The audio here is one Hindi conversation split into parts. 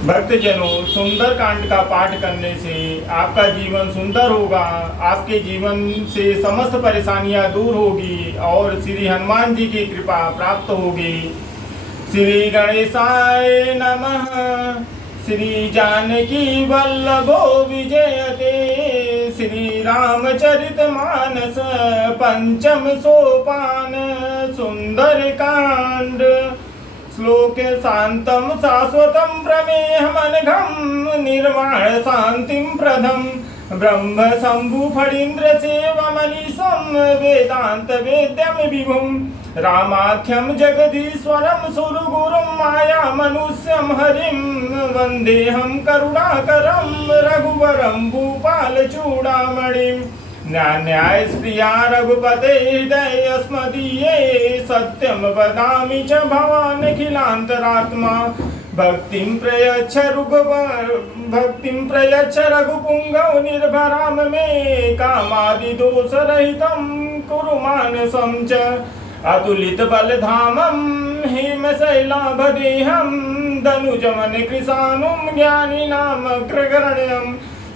भक्तजनों, सुंदर कांड का पाठ करने से आपका जीवन सुंदर होगा। आपके जीवन से समस्त परेशानियां दूर होगी और श्री हनुमान जी की कृपा प्राप्त होगी। श्री गणेशाय नमः। श्री जानकी वल्लभो विजयते। श्री रामचरितमानस पंचम सोपान सुंदर कांड। श्लोक शांतम शाश्वतम प्रमेहमनघम निर्वाण शांतिम प्रदम ब्रह्म शंभु फणीन्द्र सेवमनीशम वेदांत वेद्यम विभुम रामाख्यम जगदीश्वरम सुरगुरुम माया मनुष्यम हरिम वंदेहम करुणाकरम रघुवरम भूपाल चूड़ामणिम। न्याय प्रिया रघुपते हृदय अस्मदीये सत्यम वदामि च भवानखिलान्तरात्मा। भक्तिं प्रयच्छ रघुपुंगव निर्भराम मे कामादिदोषरहितं कुरु मानसं च। अतुलित बलधामं हिमशैलाभदेहं धनुजमन कृशानुं ज्ञानिनामग्रगण्यं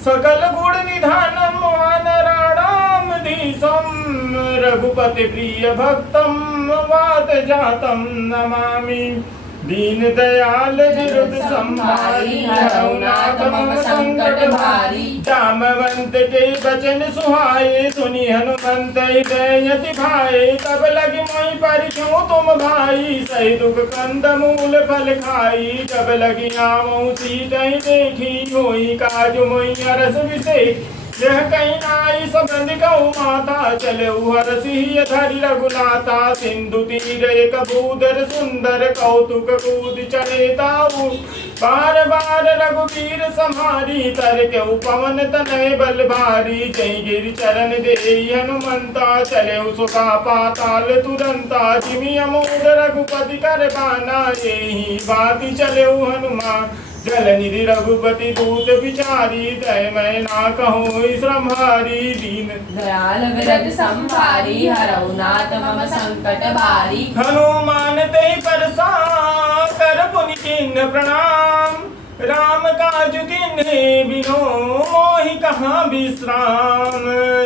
सकल गुण निधानम वानराणाम धीशम रघुपति प्रिय भक्तम वात जातम नमामि। दीन दयाल विरुद्ध संहारी हरनाथ मम संकट भारी। जामवंत के वचन सुहाए सुनि हनुमंत हृदय अति भाए। तब लगी मोहि पर क्यों तुम भाई सही दुख कंद मूल फल खाई। जब लगी आवो सीतै देखी होई काज मोहि अरस विषेख। यह कहीं नाई सबन गौ माता चले हरसिह धरि रघुनाथा। सिंधु तीर एक भूधर सुंदर कौतुक कूद चढ़े ताऊ। बार बार रघुवीर सम्हारी तर के पवन तनय बल भारी। जय गिर चरण दे हनुमंता चले सुखा पाताल तुरंता। जिमि अमोद रघुपति कर बाना यही बात चले हनुमान। जल निधि रघुपति दूत विचारी दय मैं ना कहूँ श्रमहारी। दीन दयाल विरद संभारी हरऊ नाथ मम संकट भारी। हनुमान ते परसा कर पुनि किन्न प्रणाम। राम काज किन्हे बिनो मोहि कहाँ विश्राम।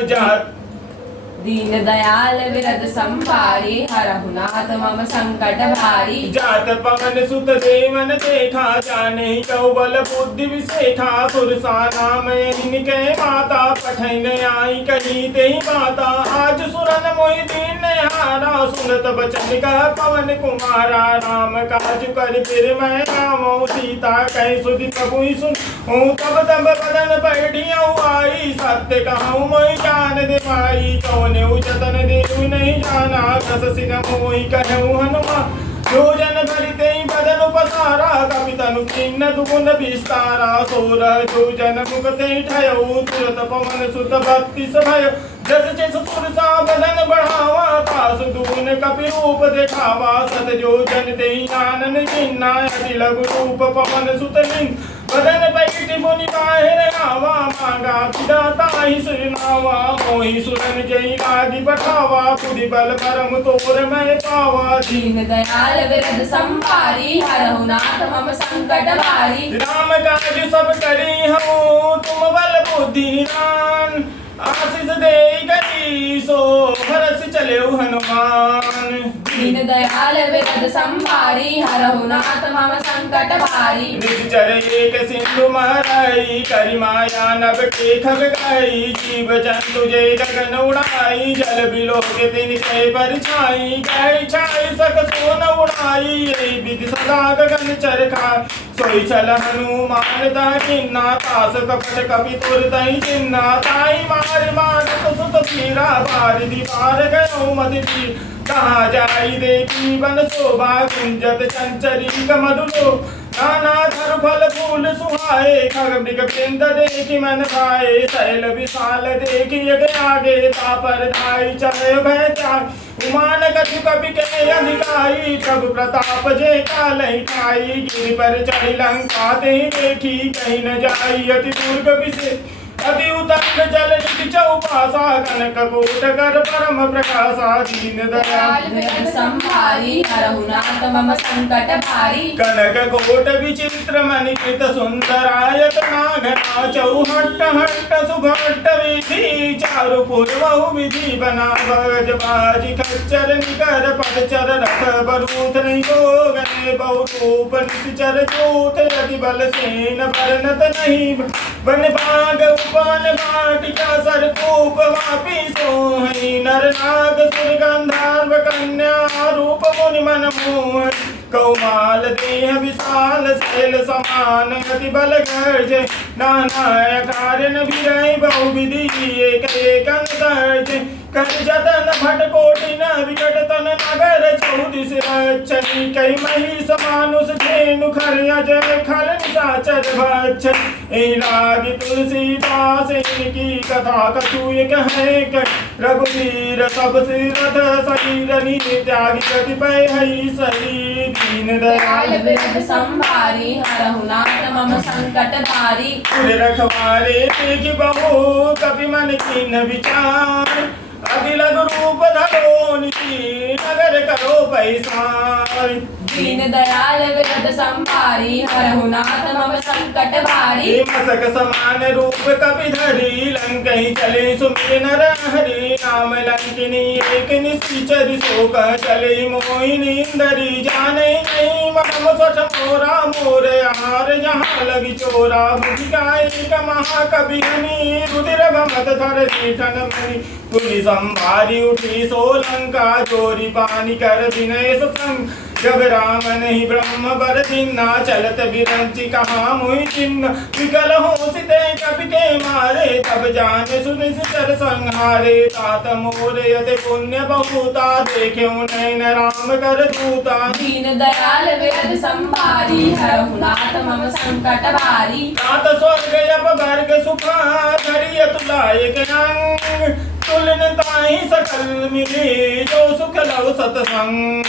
जात दीन दयाल विरद संभारी हरहु नाथ मम संकट भारी। जात पवन सुत देवन देखा जाने कौ बल बुद्धि विशेखा। सुरसा नाम इनके माता पठन आई कही ते माता। आज सुरन मोहि दीन हारा सुनत बचन कह पवन कुमारा। राम काज कर फिर मैं रामो सीता कह सुधि प्रभु सुन। तब तब बदन पढ़ियऊ आई सत्य कहूँ मोहि जान दे भाई। कौन उचतन देव नहीं जाना दस सिंह मोहि कहूँ हनुमान। जो जन भरिते बदन पसारा कपितनु किन्न दुगुण विस्तारा। सोरह जो जन मुखते ठयऊ तुरत पवन सुत भक्ति सभय। जस जस सुरसा बदन बढ़ावा तास दून कपि रूप देखावा। सत जो जन ते आनन किन्ना अति लघु रूप पवन सुत लिन। बदन पैठ मुनि बाहिर आवा मांगा पिदाता ही सुरनावा। मोहि सुरन जय लागी पठावा पुरि बल परम तोर मैं पावा। दीन दयाल विरद संभारी हरहु नाथ मम संकट भारी। राम काज सब करी हूँ तुम बल बुद्धि निधान। आशीष दे गई सो भरस चले हनुमान। दीन दयाल विरद संभारी हरहु नाथ मम संकट भारी। निश्चर एक सिंधु महराई करि माया नभ के खग गाई। जीव जंतु जय गगन उड़ाई जल बिलो के तिन जय परछाई। गय छाई सक सोन उड़ाई यही विधि सदा गगन चरखा। सोई चल हनुमान दाहिना तास कपट कपि तुर तहि चिन्ना। ताई मार मारत सुत पीरा बार दीवार गयो मदि। कहाँ जाई देखी बन शोभा कुंजत चंचरी कमरुलो। नाना धर फल फूल सुहाए खग मृग पिंड देखी मन भाए। शैल विशाल देखी आगे तापर धाई चले भय त्याग। उमान कछु कपि के अधिकाई प्रभु प्रताप जे कालहि ठाई। गिरि पर चढ़ी लंका ते देखी कहीं न जाई अति दुर्ग विशेष। अति उतंग जल निधि चौपासा कनक कोट कर परम प्रकाशा दीन दयाल विरद संभारी हरहु नाथ मम संकट भारी कनक कोट विचित्र मणिकृत सुंदरायत नागना चौहट्ट हट्ट सुभट्ट विधि चारु पूर्वहु विधि बना भज बाजी खच्चर निकर पदचर रथ बरूथ नहीं गो बहुरूप निश्चर जोत यदि बल सेन वर्णत नहीं बन भाग उपन भाटिका सरकूप वापी सोहई नर नाग सुर गंधर्व कन्या रूप मुनि मन मोह कौमाल देह विशाल शैल समान अति बल गर्ज नाना कारण विरय बहुविधि एक एक अंतर्ज कर जतन भट कोटि न विकट तन नगर चौदिस रक्षणी कई महिष मानुष धेनु खर अजय खल निशाचर भक्षण लागी तुलसीदास इनकी कथा कछुए कहे रघुवीर सब सिरथ शरीर त्यागी कतिपय हई सही दीन दयाल विरद संभारी हरहु नाथ मम संकट भारी पुर रखवारे तेज बहु कपि मन कीन विचार अगिलग रूप धरो निति नगर करो पैसार दीन दयाल विरद संभारी हरहु नाथ मम संकट भारी मसक समान रूप कपि धरी लंकहि चले सुमिर नर हरि नाम लंकिनी एक निश्चर शोक चले मोहिनी इंदरी जाने नहीं मम सठ मोरा मोर आहार जहाँ लगी चोरा भुजिकाई महाकवि हनी रुधिर भमत धर ठन मणि पुनि संभारी उठी सोलंका चोरी पानी कर विनय सत्संग जब राम नहीं ब्रह्म बर चिन्ना चलत बिरंची कहा मुहि चिन्ह विकल हो सिते कपि के मारे तब जाने सुनिश्चर संहारे तात मोरे यते पुण्य बहुता देखे नैन राम कर दूता दीन दयाल विरद संभारी हरहु नाथ मम संकट भारी तात स्वर्ग अपवर्ग सुख धरिय तुलायक अंग तुलन ताहि सकल मिले जो सुख लव सतसंग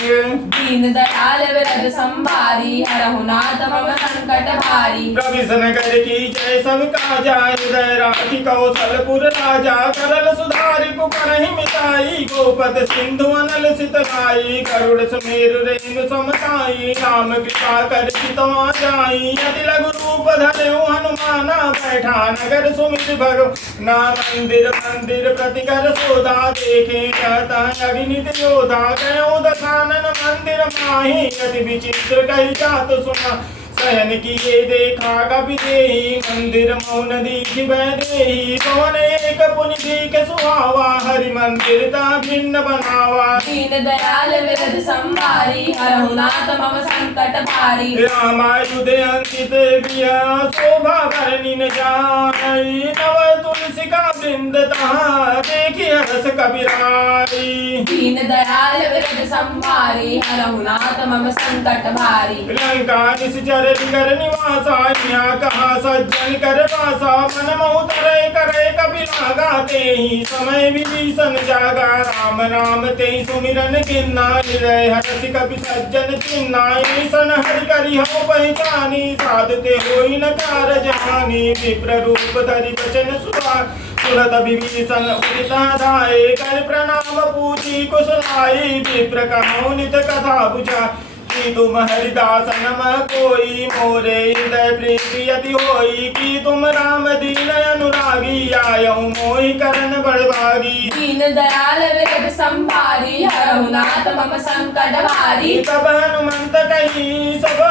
दीन दयाल विरद संभारी हरहु नाथ मम संकट भारी प्रविशन कर की जय सब काजा हृदय राखी कौशलपुर राजा करल सुधारी पुकरहि मिताई गोपद सिंधु अनल सितलाई गरुड़ सुमेरु रेणु समताई राम कृपा कर चितवा जाई यदि लघु रूप धरऊ हनुमाना बैठा नगर सुमित भगव ना मंदिर मंदिर प्रतिकर सोधा देखे कहता अग्नित योधा गयो दशानन मंदिर माही यदि विचित्र कही जात सुना शयन किए देखा कपि देहि मंदिर मौन दीखि बैदेहि पवन एक पुनि दीख सुहावा हरि मंदिर ता भिन्न बनावा दीन दयाल विरद संभारी हरहु नाथ मम संकट भारी रामायुध अंकित गृह शोभा करनी न जाई नव तुलसी का वृंद तहाँ देखि हरस कबीराई दीन दयाल विरद संभारी हरहु नाथ मम संकट भारी लंका निश्चर कर निवासा यहाँ कहा सज्जन कर वासा मन महु तरय करे कपि लागा तेहि समय विभीषण जागा राम राम तेहि सुमिरन गिन्ना हृदय हरसि कपि सज्जन चिन्ना ईसन हरि करि हो पहचानी साधते होई न कारज हानि विप्र रूप धरि वचन सुधा सुरत विभीषण उदिता धाये कर प्रणाम पूजी कुशलाई विप्र कहो नित कथा बुझा कि तुम हरिदासन म कोई मोरे हृदय प्रीति यदि होई कि तुम राम दीन अनुरागी आयौ मोहि करन बड़भागी दीन दयाल विरद संभारी हरहु नाथ मम संकट भारी तब हनुमंत कही सब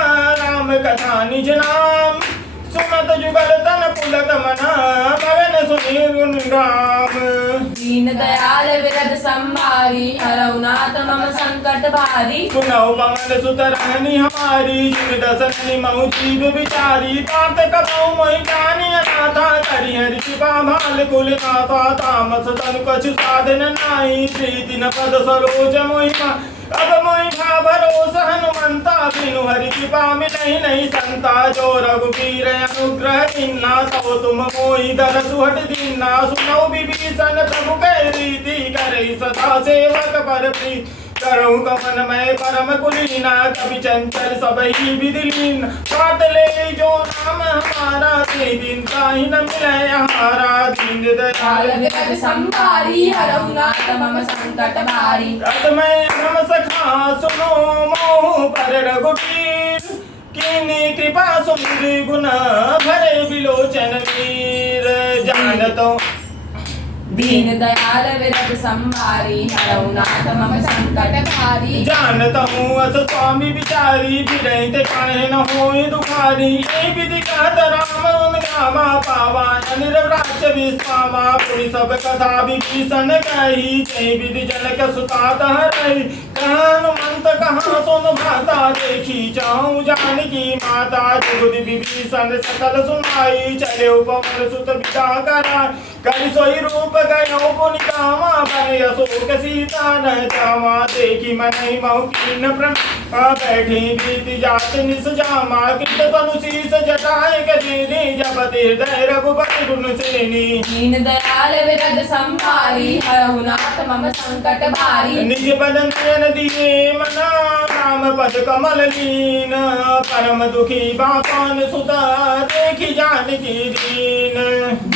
राम कथा निज नाम सुमत जुगल तन पुलक मना मगन सुनि गुण राम दीन दयाल विरद संभारी हरहु नाथ मम संकट भारी सुनौ पवन सुत रहनी हमारी जिन दसन महु जीव विचारी तात कबहु मोहि जानी अनाथा करि हरि कृपा भाल कुल नाथा तामस तनु कछु साधन नाहि प्रीति न पद सरोज मोहि अब मोहि भा भरोसा हनुमंता बिनु हरि कृपा मिलहि नहीं संता जो रघुवीर अनुग्रह किन्ना तब तुम मोहि दर सुहट दीन्ना सुनौ विभीषण प्रभु कै रीति करहि सदा सेवक पर प्रीति करहु कमन में परम कुलीना कवि चंचल सब ही विधिलीन बात ले जो नाम हमारा ते दिन ताहि न मिले हमारा दीन दयाल विरद संभारी हरहु नाथ मम संकट भारी रसमय हम सखा सुनो मोह पर रघुवीर कीनी कृपा सुमरि गुण भरे बिलोचन वीर जानतो दीन दयाल विरद संभारी हरहु नाथ मम संकट भारी जानता हूँ अस स्वामी विचारी फिरते काहे न होए दुखारी ये विधि कहत राम उन गामा पावा अनिर्व्राच विश्वामा पुरी सब कथा विभीषण कही जय विधि जनक सुता रही हनुमंत कहाँ सुन भाता देखी जाऊँ जानकी माता जुगुद विभीषण सकल सुनाई चले उपवन सुत विदा करा करि सोई रूप गयो पुनि कामा बन अशोक सीता न जावा देखी मन मऊ कीन प्रण बैठी बीती जात निस जामा कित तनु शीस जटाए कदीनी जब हृदय रघुपति गुण सेनी दीन दयाल विरद संभारी हरहु नाथ मम संकट भारी निज पद नयन दिए मना राम पद कमल लीन परम दुखी बापन सुता देखी जानकी दीन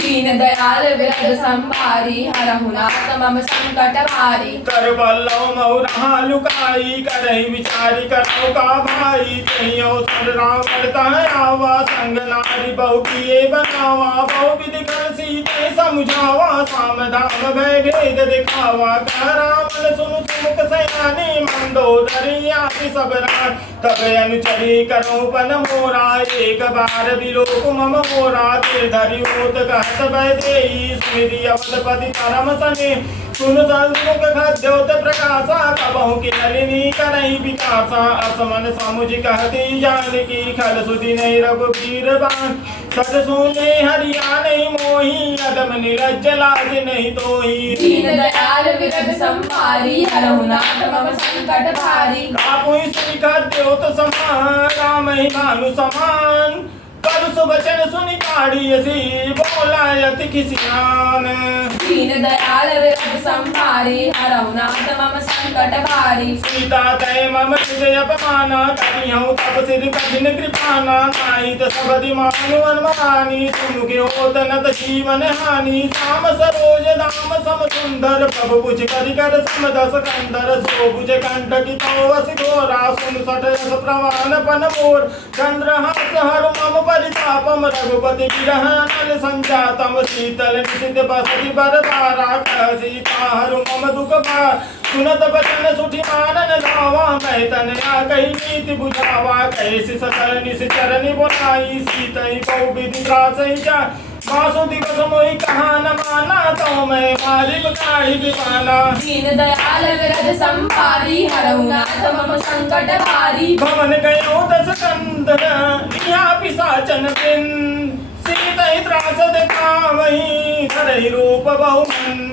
दीन दयाल विरद संभारी हरहु नाथ मम संकट भारी कर बल्लव मऊरा लुकाई करही विचारी करो का भाई तहियो सुन रावण तह आवा संग नारी बहु किए बनावा बहु विधि कर सीते समझावा साम धाम भय भेद दिखावा कह रावण सुन सुमुख सयानी मंदोदरी आदि सब रात तब अनुचरी करो पन मोरा एक बार विलोक मम मोरा ते धरि होत कहत भय देई स्मृति अवधपति परम सने सुन सन्मुख खद्योत प्रकाशा कबहु की नलिनी करही विकासा असमन समुझ कहती जानकी खल सुधि नहीं रघुवीर बान सद सुने हरिया नहीं मोही अदम निरज लाज नहीं तोही दीन दयाल विरद संभारी हरहु नाथ मम संकट भारी कापुई श्री खद्योत समान राम ही भानु समान कर सुबचन सुनि काढ़ियसी बोला यति किसियान दीन दयाल विरद संभारी हरहु नाथ मम संकट भारी सीता तय मम हृदय अपमाना करिहूँ तब सिर कठिन कृपाना नाई त सबदि मानु अनुमानी सुमुखे होत नत जीवन हानि श्याम सरोज दाम सम सुंदर प्रभु बुझ करि कर सम दस कंदर सो बुझ कंठ की तो अस घोरा सुन सठ रस प्रवान पन मोर चंद्रहास हर मम परितापम रघुपति विरह नल संजातम शीतल निशित बसति बरदारा कह सीता हर मम दुख भार सुनत बचन सुठि मानन लावा मैं तनया कही नीति बुझावा कैसी सकल निश्चरनि बोलाई सीतई बहु विधि रासई जा मासु दिवस मोहि कहा न माना तो मैं मालिक काढ़ी दीवाना दीन दयाल विरद संभारी हरहु नाथ मम संकट भारी भवन गयो दस कंदर लिया पिशाचन बिन सीतई त्रास देखा वही धरहि रूप बहुमंद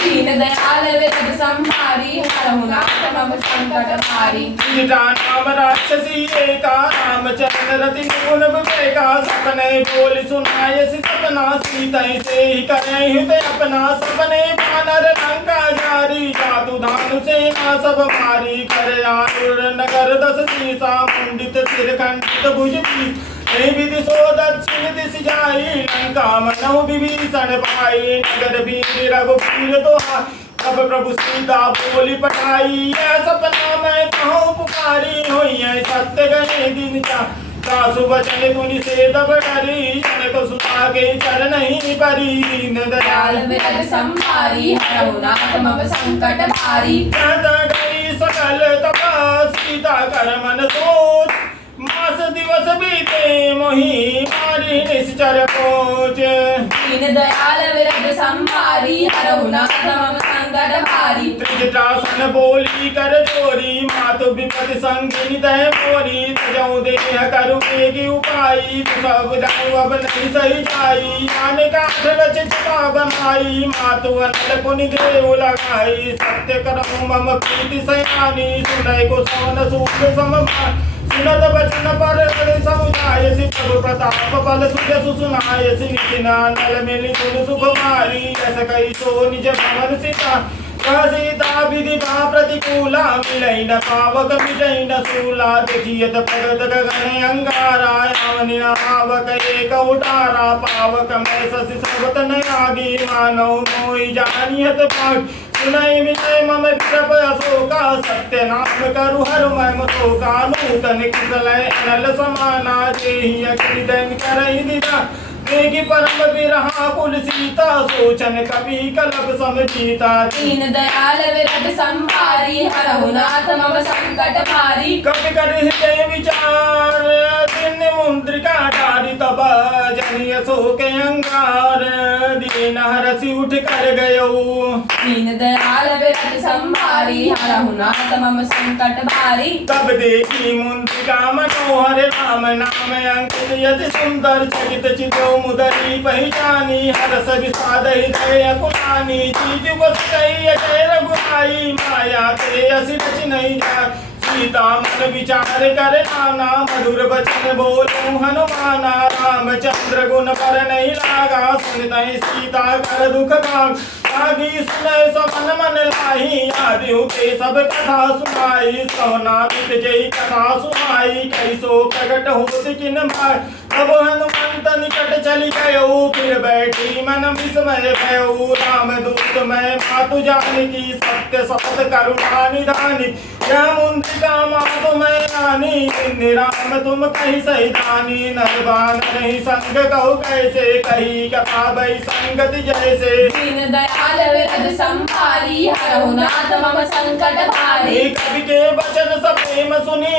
दीन दयाल विरद संभारी हरहु नाथ मम संकट भारी सीता नाम राक्षसी एका रामचंद्र रति गुण विवेका सपने बोल सुनाय सपना सीतई से ही करे हित अपना सपने बानर लंका जारी जादू धानु सेना सब मारी कर आरुर नगर दस सीसा मुंडित सिर खंडित भुज बीस विधि सो दक्षिण दिश जाई लंका मनहु विभीषण पाई नगर वीर रघुवीर दोहा तब प्रभु सीता बोली पठाई सपना मैं कहूँ पुकारी हुई है सत्य गणे दिन का सासु बचन तुनि से दब डरी जनक सुता के चरण नहीं परी दीन दयाल विरद संभारी हरहु नाथ मम संकट भारी कहता गई सकल तपा सीता कर मन सोच मास दिवस बीते मोहि मारी निश्चर कोच दीन दयाल विरद संभारी हरहु नाथ मम संकट भारी त्रिजटासन बोली कर जोरी मातु विपति संगिनी तय मोरी तजऊ देह करु की उपाई सब जाऊ अब नहीं सही जाई आने काठ रच चिता बनाई मातु अनल पुनि देव लगाई सत्य करहु मम प्रीति सयानी सुनय को सवन सूख सममा सुनत बचन पर समुदाय सि प्रभु प्रताप बल सुख सुनाय सि निचिना नल मिलि सुन सुख मारी जस कई सो निज भवन सीता सीता विधिवा प्रतिकूला मिलई न पावक मिटई न सूला देखियत प्रगत गगन अंगारा यावनि नावक एक उटारा पावक में शशि सर्वत नयागी मानव मोहि जानियत पाठ सुनई विजय मम विरप अशोका सत्य नाम करु हर मम शोका नूतन किसलय अनल समाना जेहि अग्नि दैन करई दिदा देगी परम बिरहा कुल सीता सोचन कवि कलप समझीता दीन दयाल विरद संभारी हरहु नाथ मम संकट भारी कवि कर हृदय विचार दिन मुद्रिका डारी तब जनिय शोक अंगार दीन हरसि उठ कर गयो दीन दयाल विरद संभारी हरहु नाथ मम संकट भारी तब देखी मुद्रिका मनोहर राम नाम अंकित यति सुंदर चरित चितो मुदरी पहचानी हरस विषाद हृदय अकुलानी चीज को सही जय रघुराई माया ते असि रच नहीं जा सीता मन विचार कर नाना मधुर बचन बोलूं हनुमाना रामचंद्र गुण पर नहीं लागा सुनतहि सीता कर दुख भाग आगी सुनय समन मन लाही आदि के सब कथा सुनाई सोना बीत जय कथा सुनाई कैसो प्रगट होत किन भाई अब हनुमंत निकट चली गयो फिर बैठी मन विस्मय भयो राम दूत मैं मातु जानकी सत्य सपथ करुणा निधानी या मुंद्रिका मातु मैं रानी निराम तुम कही सही दानी नरवान नहीं संग कहो कैसे कही कथा भई संगति जैसे दीन दयाल विरद संभारी हरहु नाथ मम संकट भारी कवि के वचन सब प्रेम सुनी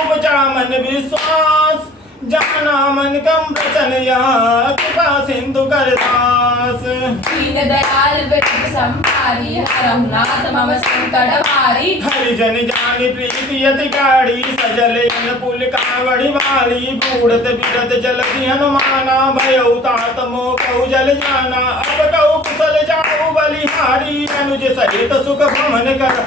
उपजा मन विश्वास जाना मन कम वचन यहाँ कृपा सिंधु कर दास दीन दयाल विरद संभारी हरहु नाथ मम संकट भारी हरिजन जानी प्रीति यति गाड़ी सजल इन पुल कावड़ी वाली बूढ़त बिरत जलधि हनुमाना भयउ तात मोह कहु जल जाना अब कहु कुशल जाऊ बलिहारी अनुज सहित सुख भ्रमण कर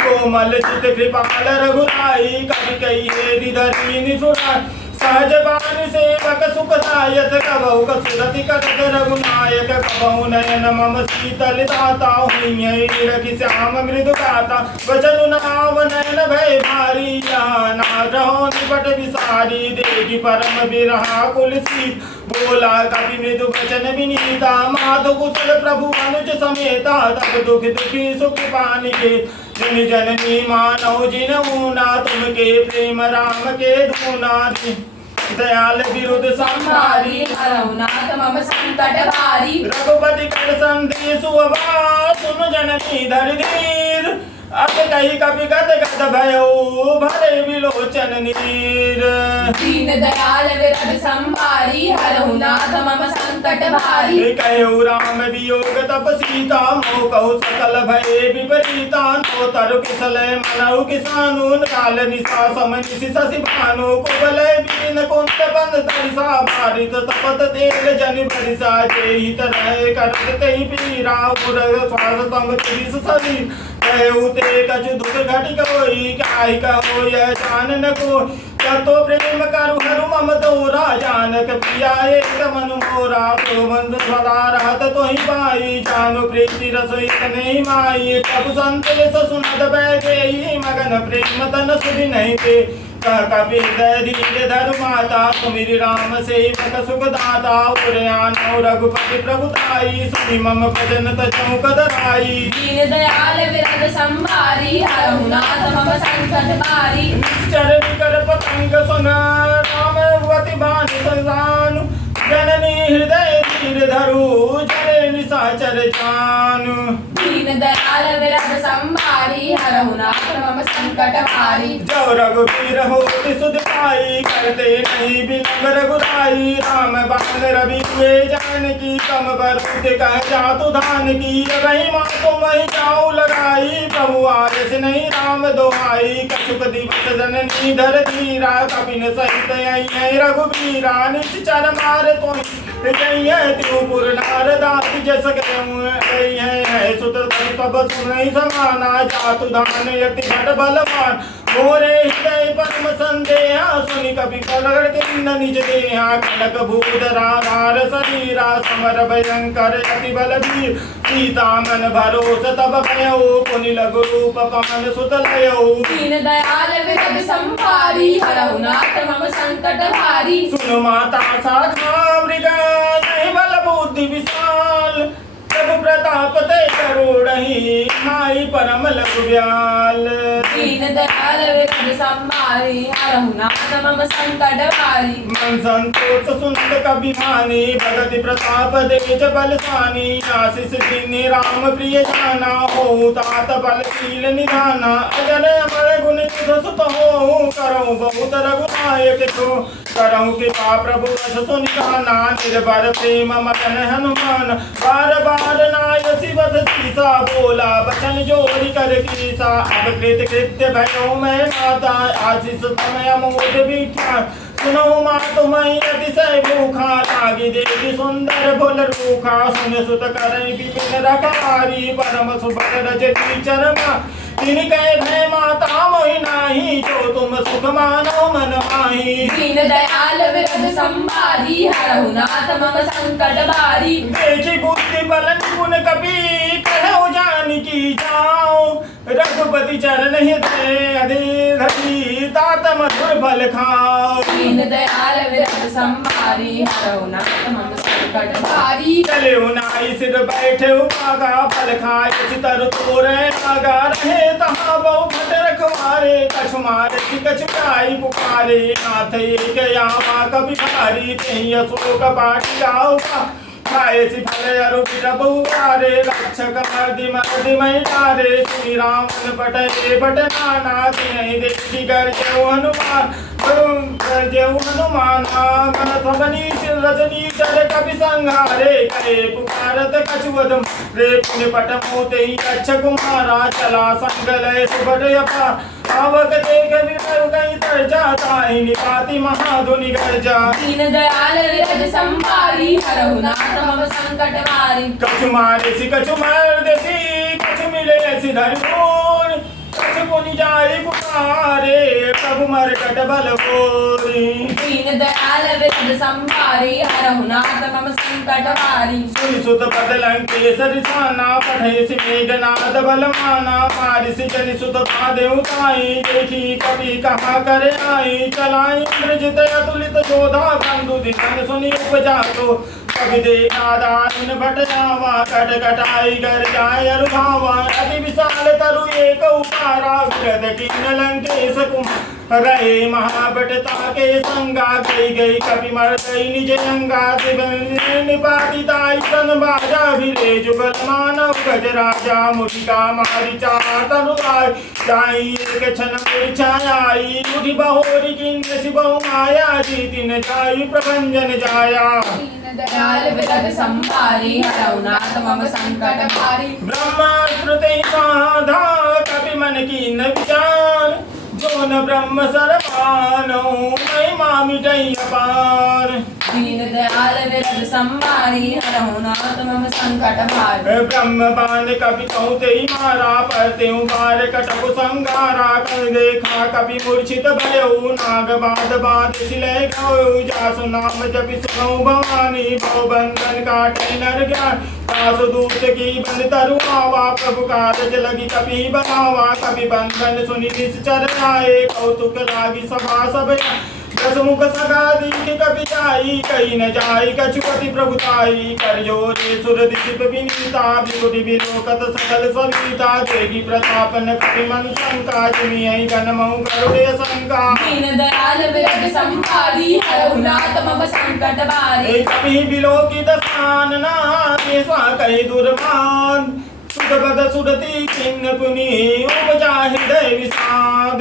कोमल चित कृपाल रघुराई कवि कही निधरी निसुरा सहज बान सेवक सुखदायक कबहु कसुरति करत रघुनायक कबहु नयन मम शीतल दाता हुई रखि श्याम मृदु गाता वचन नाव नयन भय भारी ना रहो निपट विसारी देगी परम बिरहा कुल सीत बोला कवि मृदु वचन विनीता माधु कुशल प्रभु अनुज समेता तब दुख दुखी सुख पानी के जिन जननी मानव जिनमुना तुमके प्रेम राम के दूना दयाल विरुद्ध संभारी हरहु नाथ मम संकट भारी रघुपति कर संदेश सुन जननी धर धीर अब कही कवि गद गद भयो भरे विलोचन नीर दीन दयाल विरद संभारी हरहु नाथ मम संकट भारी कहु राम वियोग तप सीता मोह कहु सकल भय विपरीता तो तरु किसलय मनऊ किसानु काल निशा सम निशि शशि भानु कुबलय बीन कुंत बंद तरिसा भारित तपत तेल जनि बरिसा जेहि तरह करत कहि पीरा उर श्वास तम त्रिस सरी कहु ते कछु दुख घटि कोई काहि कहो यह जान न को तो प्रेम करु हरु मम तोरा जानक प्रिया एक मन मोरा तो बंधु सदा रहत तोहि पाई जानु प्रीति रसोई नहीं माई प्रभु संदेश सुनत बैठे मगन प्रेम तन सुधि नहीं थे कपि धीर धरु माता तुमिरि राम सेवक सुख दाता उरयान रघुपति प्रभुताई सुनि मम भजन तजौ कदराई दीन दयाल विरद संभारी हरहु नाथ मम संकट भारी निश्चर निकर पतंग सुन रामवती भानु संसानु जननी हृदय धीर धरु जरे निशाचर जानु दीन दयाल विरद संभारी हरहु नाथ मम संकट भारी जो रघुवीर होति सुध पाई करते नहीं बिलंब रघुराई राम बाण रवि हुए जानकी कम बरूद कह जातु धान की रही माँ तुम ही जाऊ लगाई प्रभु आयस नहीं राम दोहाई कछुक दिवस जननी धर धीरा कपिन सहित यही रघुवीरा निश्चर मार तो त्रिपुर नारदास जस है सुत तब सुन समाना जातु धान यति भट बलवान मोरे हृदय परम संदेहा सुनि कपि कलर किन्न निज देहा कनक भूधराधार शरीरा समर भयंकर अति बलवीर सीता मन भरोस तब भयऊ पुनि लघु रूप पवन सुत लयऊ दीन दयाल विरद संभारी हरहु नाथ मम संकट भारी सुन माता शाखा मृगा नहीं बल बुद्धि विशाल प्रभु प्रताप ते करुणहि माई परम लघु ब्याल दीन दयाल विरद संभारी हरहु नाथ मम संकट भारी मन संतोष सुंद कभिमानी भगति प्रताप देज बलसानी आशीष दीनी राम प्रिय जाना हो तात बलशील निधाना अजर अमर गुण सुत हो करऊँ बहुत रघुनायक को करऊँ कृपा प्रभु रस सुनिधाना निर्भर प्रेम मगन हनुमान बार बार नाय शिवत सीसा बोला बचन जोरी कर कीसा अब कृत कृत्य भयो मैं माता आशीष समय मोद विख्यान सुनो माँ तुम्हें अतिशय भूखा लागी देवी सुंदर भोल रूखा सुन सुत करई विपिन रखवारी परम सुभग रजती चरमा तिन कह भय माता मोहि नाही जो तुम सुख मानो मन माही दीन दयाल विरद संभारी हरहु नाथ मम संकट भारी देखी बुद्धि बल गुण कपि कहो जानकी जाओ रघुपति चरण हृदय अधिधरी तात मधुर फल खाओ दीन दयाल विरद संभारी हरहु नाथ मम संकट भारी चले नाई सिर बैठे उगा फल खाए चितर तोरे नागा रहे तहाँ बहु भट रखवारे कछु मारे कछु काई पुकारे नाथ एक यामा कभी भारी कहीं अशोक पाटी जाओ खाए सी फल अरु बहुआरे रक्षक मर्दि मैटारे श्री रामन पटे बट नाना तिनहि देखी गर्जऊ हनुमान गर्जऊ हनुमाना मन सबनी रजनी चर कपि संहारे करे पुकारत कछुवदम रे पुण्य पट मोते ही अच्छ कुमारा चला संगलय सुबट अपा आवक देख विभर गई तर जाता ही निपाति महाधुनि गर्जा दीन दयाल विरद संभारी हरहु नाथ मम संकट भारी कछु मारे सी कछु मर देसी कछु मिले सी धर्मोर कछु पुनि जाई पुकारे प्रभु मर कट बल बोरी दीन दयाल विरद संभारी हरहु नाथ मम संकट भारी सुनि सुत पद लंकेसर साना पठे सी मेघनाद बलमाना मारि सी जनि सुत पादेउ ताई देखी कवि कहा करे आई चलाई इंद्रजित अतुलित जोधा बंधु दिखन सुनि उपजा तो कवि देखा दारुन भट जावा कट कटाई कर जाय अरुभावा अति विशाल तरु एक उपारा विरद किन्न लंकेश कुमार रहे महाबट ताके संगा गई कपि मर गई निज अंगा निपाति ताई सन बाजा भिरे जुगल मानव गज राजा मुठिका मारी चार तनु आय जाई एक क्षण मूर्छाई मुठि बहोरी किन्न शिवहु माया जीतिन जाई प्रभंजन जाया दीन दयाल विरद संभारी हरहु नाथ मम संकट भारी ब्रह्मास्मृति साधा कपि मन की न विचार जो न ब्रह्म सरमानो महिमा मिटई अपार दीन दयाल विरद संभारी हरहु नाथ मम संकट भारी ब्रह्म बाण कपि कहते ही मारा परते बार कटक संगारा कर देखा कपि मूर्छित भयो नाग बाद बाद सिले गयो जासु नाम जपि सुनौ भवानी भव बंधन काटे नर ज्ञान दासु दूत की बंद तरु आवा प्रभु कारज लगी कपि बनावा कपि बंधन सुनि निश्चर आए कौतुक लागी सभा सब दस मुख सगा दीख कपि जाई कहीं न जाई कछुपति प्रभुताई कर जोरे सुर दिशिप विनीता विकुटि विलोकत सकल सविता देवी प्रतापन कपि मन शंका जिमियहि गणमहु गरुड़े शंका दीन दयाल विरद संभारी हरहु नाथ मम संकट भारी कपि विलोकित स्थान नाथे सा कहि दुर्मान सुदबद सुदति किन्न पुनि उपजा हृदय विषाद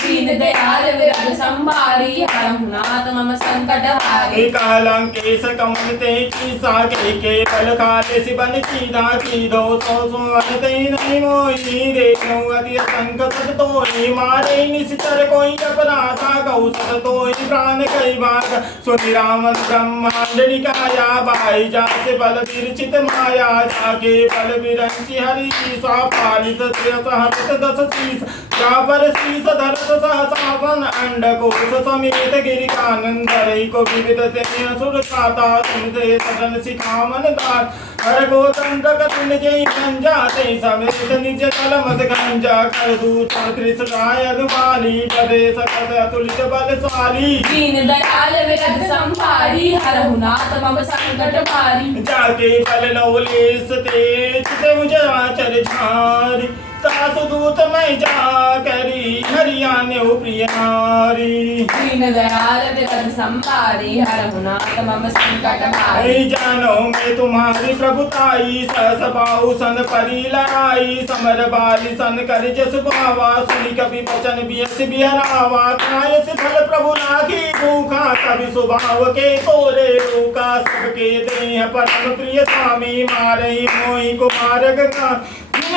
दीन दयाल विरद संभारी हरहु नाथ मम संकट भारी कालंकेश कमल ते की साके के बल खाले सिबन की दा की दो सो सुवन ते नहीं मोई देखो अति संक सत तोई मारे निश्चर कोई अपराधा गौ सत तोई प्राण कई बार सुनि राम ब्रह्मांड निकाया बाई जा से बल विरचित माया जाके बल विरंची हरि स्वापालित सहत दस शीस जापर शीस धरत सहसावन अंडकोश समेत गिरि कानंदरई को विविध से असुर खाता सुनते सदन सिखावन दार हर को तंत्र कतुन जय गंजा ते समेत निज तल मत गंजा कर दूसर कृष्णाय दुबाली पदे सकत अतुलित बलशाली दीन दयाल विरद संभारी हरहु नाथ मम संकट भारी जाके बल लवलेस तेज ते उजराचर झारी तासु दूत मैं जा करी हरियाणे प्रिय नारी दीन दयाल विरद संभारी हरहु नाथ मम संकट भारी जानो मैं तुम्हारी प्रभुताई सहस बाहु सन परी लड़ाई समर बारी सन कर जस बावा सुनि कवि बचन बियस बिहरावा काय से फल प्रभु लागी भूखा कवि स्वभाव के तोरे रूका सबके देह परम प्रिय स्वामी मारे मोहि कुमार गंगा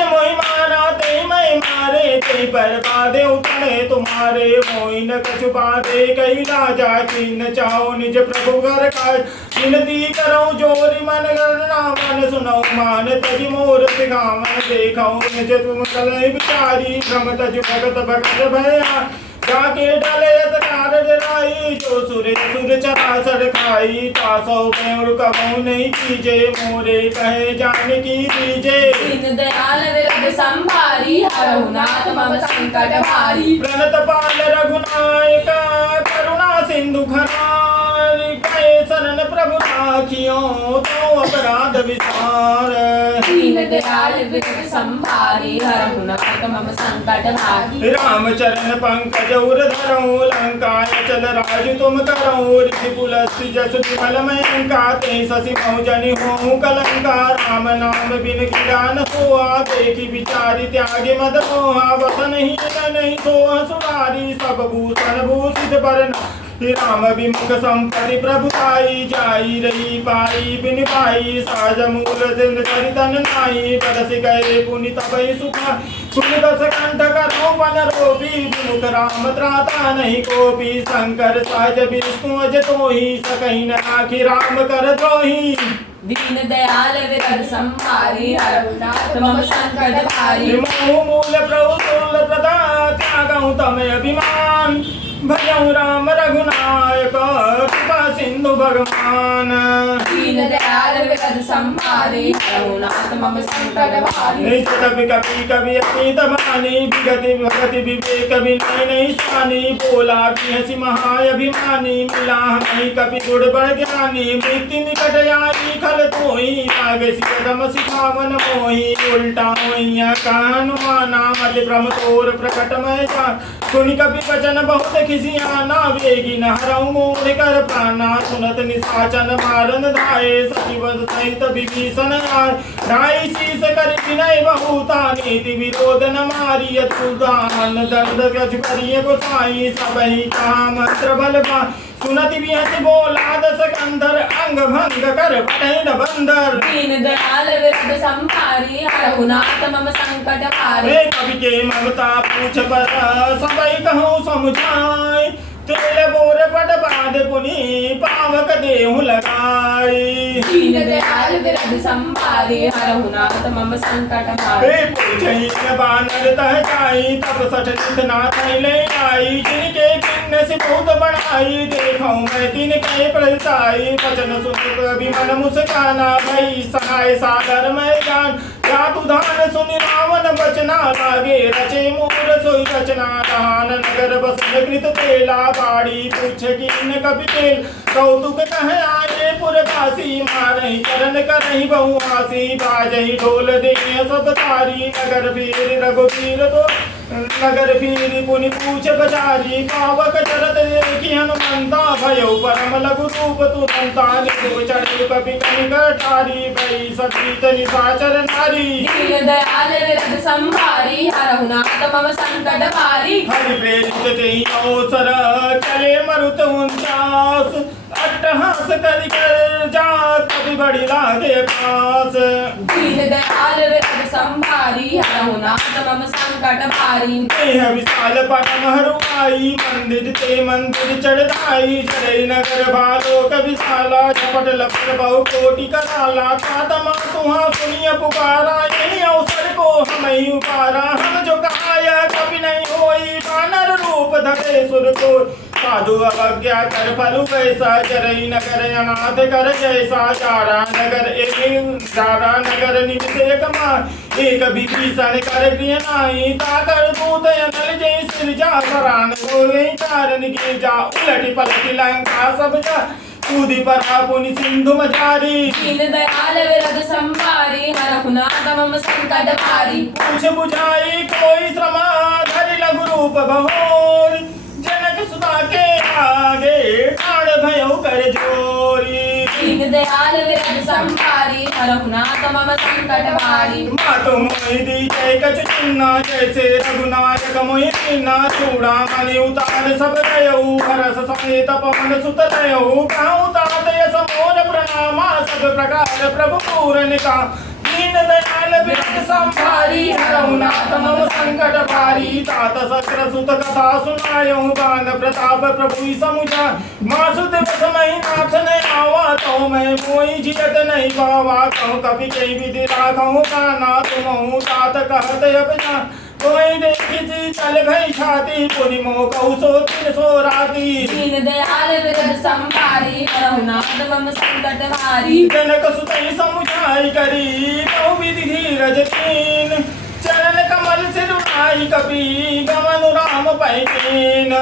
मोहि मारा ते मैं मारे ते बर्बादे उतरे तुम्हारे मोहि न कछु बाधे कई राजा किन चाहो निज प्रभु घर काज विनती करो जोरी मन गणना मन सुनो मान तज मोर सिखावन देखो निज तुम कलय विचारी भ्रम तज भगत भगत भया जाके डले अतकार डराई जो सुरे सुर चराचर खाई तासो में रुकबो नहीं कीजे मोरे कहे जान की दीजे दीन दयाल विरद संभारी हरहु नाथ मम संकट भारी प्रणत पाल रघुनायक करुणा सिंधु खरार कहे शरण प्रभु राखियो तो अपराध विसार दीन दयाल विरद संभारी हरहु नाथ मम संकट भारी रामचरण पंकज उर धरऊं लंकाय चल राज तुम करऊं ऋषि पुलस्त्य जस विमल मयंका ते शशि मौजनि होऊं कलंका राम नाम बिन गिरान सोआ देखी विचारि त्यागे मद मोहा वसन ही नहीं सोह सुरारी सब भूषण भूषित बरन राम विमुख संपरि प्रभुताई जाई रही पाई बिन पाई साज मूल सिंध चरितन नाई बरस गए पुनि तबई सुखा सुन दस कंठ करो वन रोपी विमुख राम त्राता नहीं कोपी शंकर सहज विष्णु अज तोहि सकहि न आखि राम कर द्रोही दीन दयाल विरद संभारी हरहु नाथ मम संकट भारी मोह मूल प्रभु तुल प्रदा त्यागहु तम अभिमान भजहु राम रघुनायक कृपा सिंधु भगवान दीन दयाल विरद संभारी हरहु नाथ मम संकट भारी कभी कभी कभी अतीत बानी विगति भगति विवेक विनय नहीं सानी बोला भी हसी महाअभिमानी मिला नहीं कभी दुड़ बड़ ज्ञानी मृत्यु निकट आई खल तोही आगे सिकदम सिखावन मोही उल्टा होइया कान माना मत भ्रम तोर प्रकट में जा सुनि कभी वचन बहुत खिसियाना वेगी न हरऊ मोह कर प्राणा सुनत निशाचन मारन धाये सचिव सहित विभीषण आय राई शीस कर विनय बहुता नीति विरोध न मारी अतुदान दंड गज करिए गोसाई सबहि का मंत्र बलवा सुनति बिहति बोला दस कंधर अंग भंग कर पठन बंदर दीन दयाल विरद संभारी हरहु नाथ मम संकट भारी कवि के ममता पूछ पर सबई कहूँ समुझाय तेल बोर पट बाद पुनि पावक देहु लगाई दीन दयाल विरद संभारी हरहु नाथ मम संकट भारी पूछई बानर तह जाई तब सठ नित नाथ ले आई जिनके किन्न से बहुत बढ़ाई देखो मैं दिन के प्रसाई वचन सुन कभी मन मुस्काना भई सहाय सागर मैदान या तु धान सुनि रावण बचना लागे रचे मोर सोई रचना दान नगर बसन कृत तेला बाड़ी पूछ कीन कपि तेल कौतुक कह आए पुरवासी मारहि चरण करहि बहुआसी बाजहि ढोल दे सब तारी नगर वीर रघुवीर तो नगर वीर पुनि पूछ बचारी पावक चरत देखि हनुमंता भयो परम लघु रूप तुरंता निधु चढ़ कपि कनिकठारी भई सतीत निशाचर नारी दीन दयाल विरद संभारी हरहु नाथ मम संकट भारी हरि प्रेरित तेहि अवसर चले मरुत 49 अट्टहास करि कर जा कभी बड़ी लागे पास। दीन दयाल विरद संभारी हरहु नाथ मम संकट भारी। देह विशाल परम हरुआई मंदिर ते मंदिर चढ़ाई। चढ़ई नगर भालोक विशाला झपट लपट बहु कोटि कराला। तातमा तुहा सुनिय पुकारा यही अवसर को हमें उपारा। हम जो कहाय कभी नहीं होई बानर रूप धरे सुर को। साधु अवज्ञा कर फलु वैसा चरई नगर अनाथ कर जैसा। जारा नगर निविषे कमा एक विभीषण कर प्रिय नाई। ताकर दूत अनल जय सिर जा सरान होए चारण गिर जा। उलटी पलटी लंका सब जा कूदी परा पुनि सिंधु मझारी। दीन दयाल विरद संभारी हरहु नाथ मम संकट भारी। पूछ बुझाई कोई श्रमा धरि लघु रूप बहोर। जनक सुता के आगे ठाड़ भयो कर जोरी। दीन दयाल विरद संभारी हरहु नाथ मम संकट भारी। मातो मोहि दी जय कछु चिन्ना जैसे रघुनायक मोहि दीना। चूड़ा मणि उतार सब दयऊ हरस समेत पवन सुत दयऊ। कहूँ तात यस मोर प्रणामा सब प्रकार प्रभु पूरन का। दीन दयाल विरद संभारी हरहु नाथ मम संकट भारी। तात सत्र सुत कथा सुनायऊ गान प्रताप प्रभु समुझा। मासु दिवस मही नाथ ने आवा तो मैं मोहि जियत नहीं पावा। कहूँ कपि कई विधि राखहूँ गाना तुमहूँ तात कहत अपना। कोई देखी चल भई छाती पुनि मोह कहु सो दिन सो राती। दीन दयाल विरद संभारी हरहु नाथ मम संकट भारी। जनक सुतई समुझाई करी कहु विधि धीरज कीन। चरण कमल सिरुनाई कपि गमन राम पैकीन।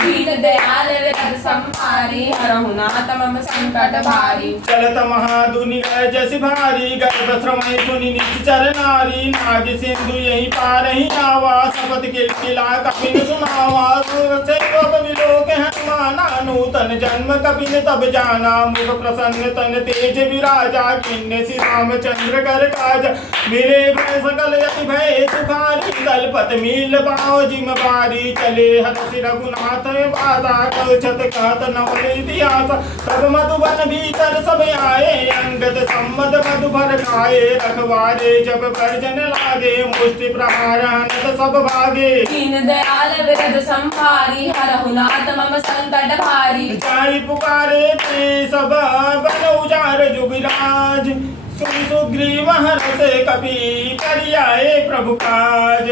दीन दयाल विरद संभारी हरहु नाथ मम संकट भारी। चलत महादुनि गए जसि भारी। गर्भ श्रमय सुनि निश्चर नारी। नाग सिंधु यही पारहि आवा। शपथ किला कपिन सुनावा। से विलोक हनुमाना। नूतन जन्म कपिन तब जाना। मुख प्रसन्न तन तेज विराजा। किन्ने श्री रामचंद्र कर काज। मिले भय सकल यति भय सुखारी। दलपत मील पाओ जिम बारी। चले हरषि रघुनाथ बाधा। कवचत कहत नवल इतिहास। तब मधुबन भीतर सब आए। अंगद सम्मत मधु भर खाए। रखवारे जब गर्जन लागे। मुष्टि प्रहार हनत सब भागे। दीन दयाल विरद संभारी हरहु नाथ मम संकट भारी। जाई पुकारे ते सब बन उजार जुबिराज। सुनि सुग्रीव हरषे कपि करियाए प्रभु काज।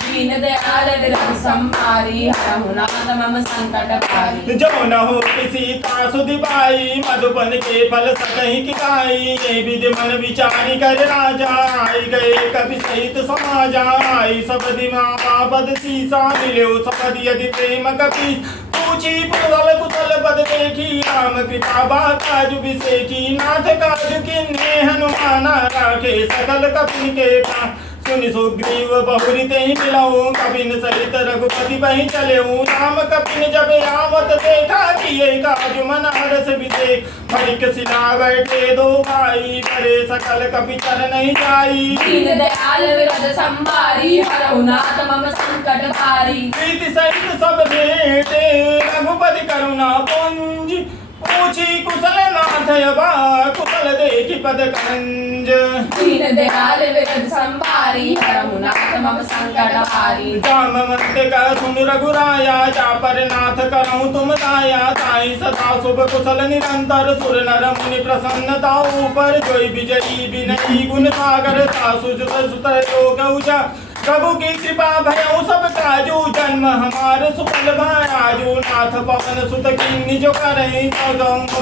दीन दयाल विरद संभारी हरहु नाथ मम संकट भारी। जो न हो सीता सुधि पाई। मधुबन के फल सकहि किताई। ये विधि मन विचारी कर राजा। आई गए कपि सहित समाजा। आई सबदि मामा पद सीसा। मिले सबदि यदि प्रेम कपि। पूछी पुरल कुशल पद देखी। राम कृपा बा काजु विसेखी। नाथ काजु किन्ने हनुमाना। राखे सकल कपिन के प्राण। सुनि सुग्रीव बहुरी ते मिलऊ। कपिन सहित रघुपति बहि चलेऊ। राम कपिन जब आवत देखा। किए काजु मन हरष विदेख। फरिक सिला बैठे दो भाई। करे सकल कपि चर नहीं जाई। दीन दयाल विरद संभारी हरहु नाथ मम संकट भारी। प्रीति सहित सब भेटे। रघुपति करुणा पुंज। पूछी कुशल नाथ यबा। कुशल देखि पद कंज। दीन दयाल विरद संभारी हरहु नाथ मम संकट भारी। जामवंत का सुन रघुराया। जा पर नाथ करऊँ तुम दाया। ताई सदा शुभ कुशल निरंतर। सुर नर मुनि प्रसन्नता ऊपर। जोई विजयी विनयी गुण सागर। सासु सुत लोक उजा। प्रभु की कृपा भयऊ सब काजू। जन्म हमार सुफल भायाजू। नाथ पवन सुत कीन्नि जो करई।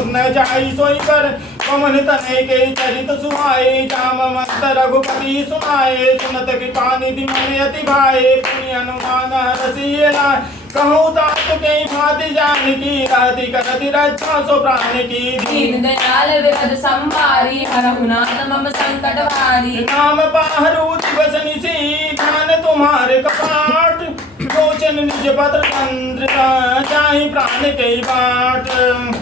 न जाई सोई कर। पवन तनय के चरित सुहाए। जामवंत रघुपति सुनाए। सुनत कृपा निधि मन अति भाए। पुनि हनुमान हरषि लाए। कहूँ तात के भाति जानकी। रहति करति रक्षा सो प्राण की। दीन दयाल विरद संभारी हरहु नाथ मम संकट भारी। नाम पाहरु दिवस निशी। ध्यान तुम्हारे कपाट। गोचन निज पत्र चंद्र। जाहि प्राण के बाट।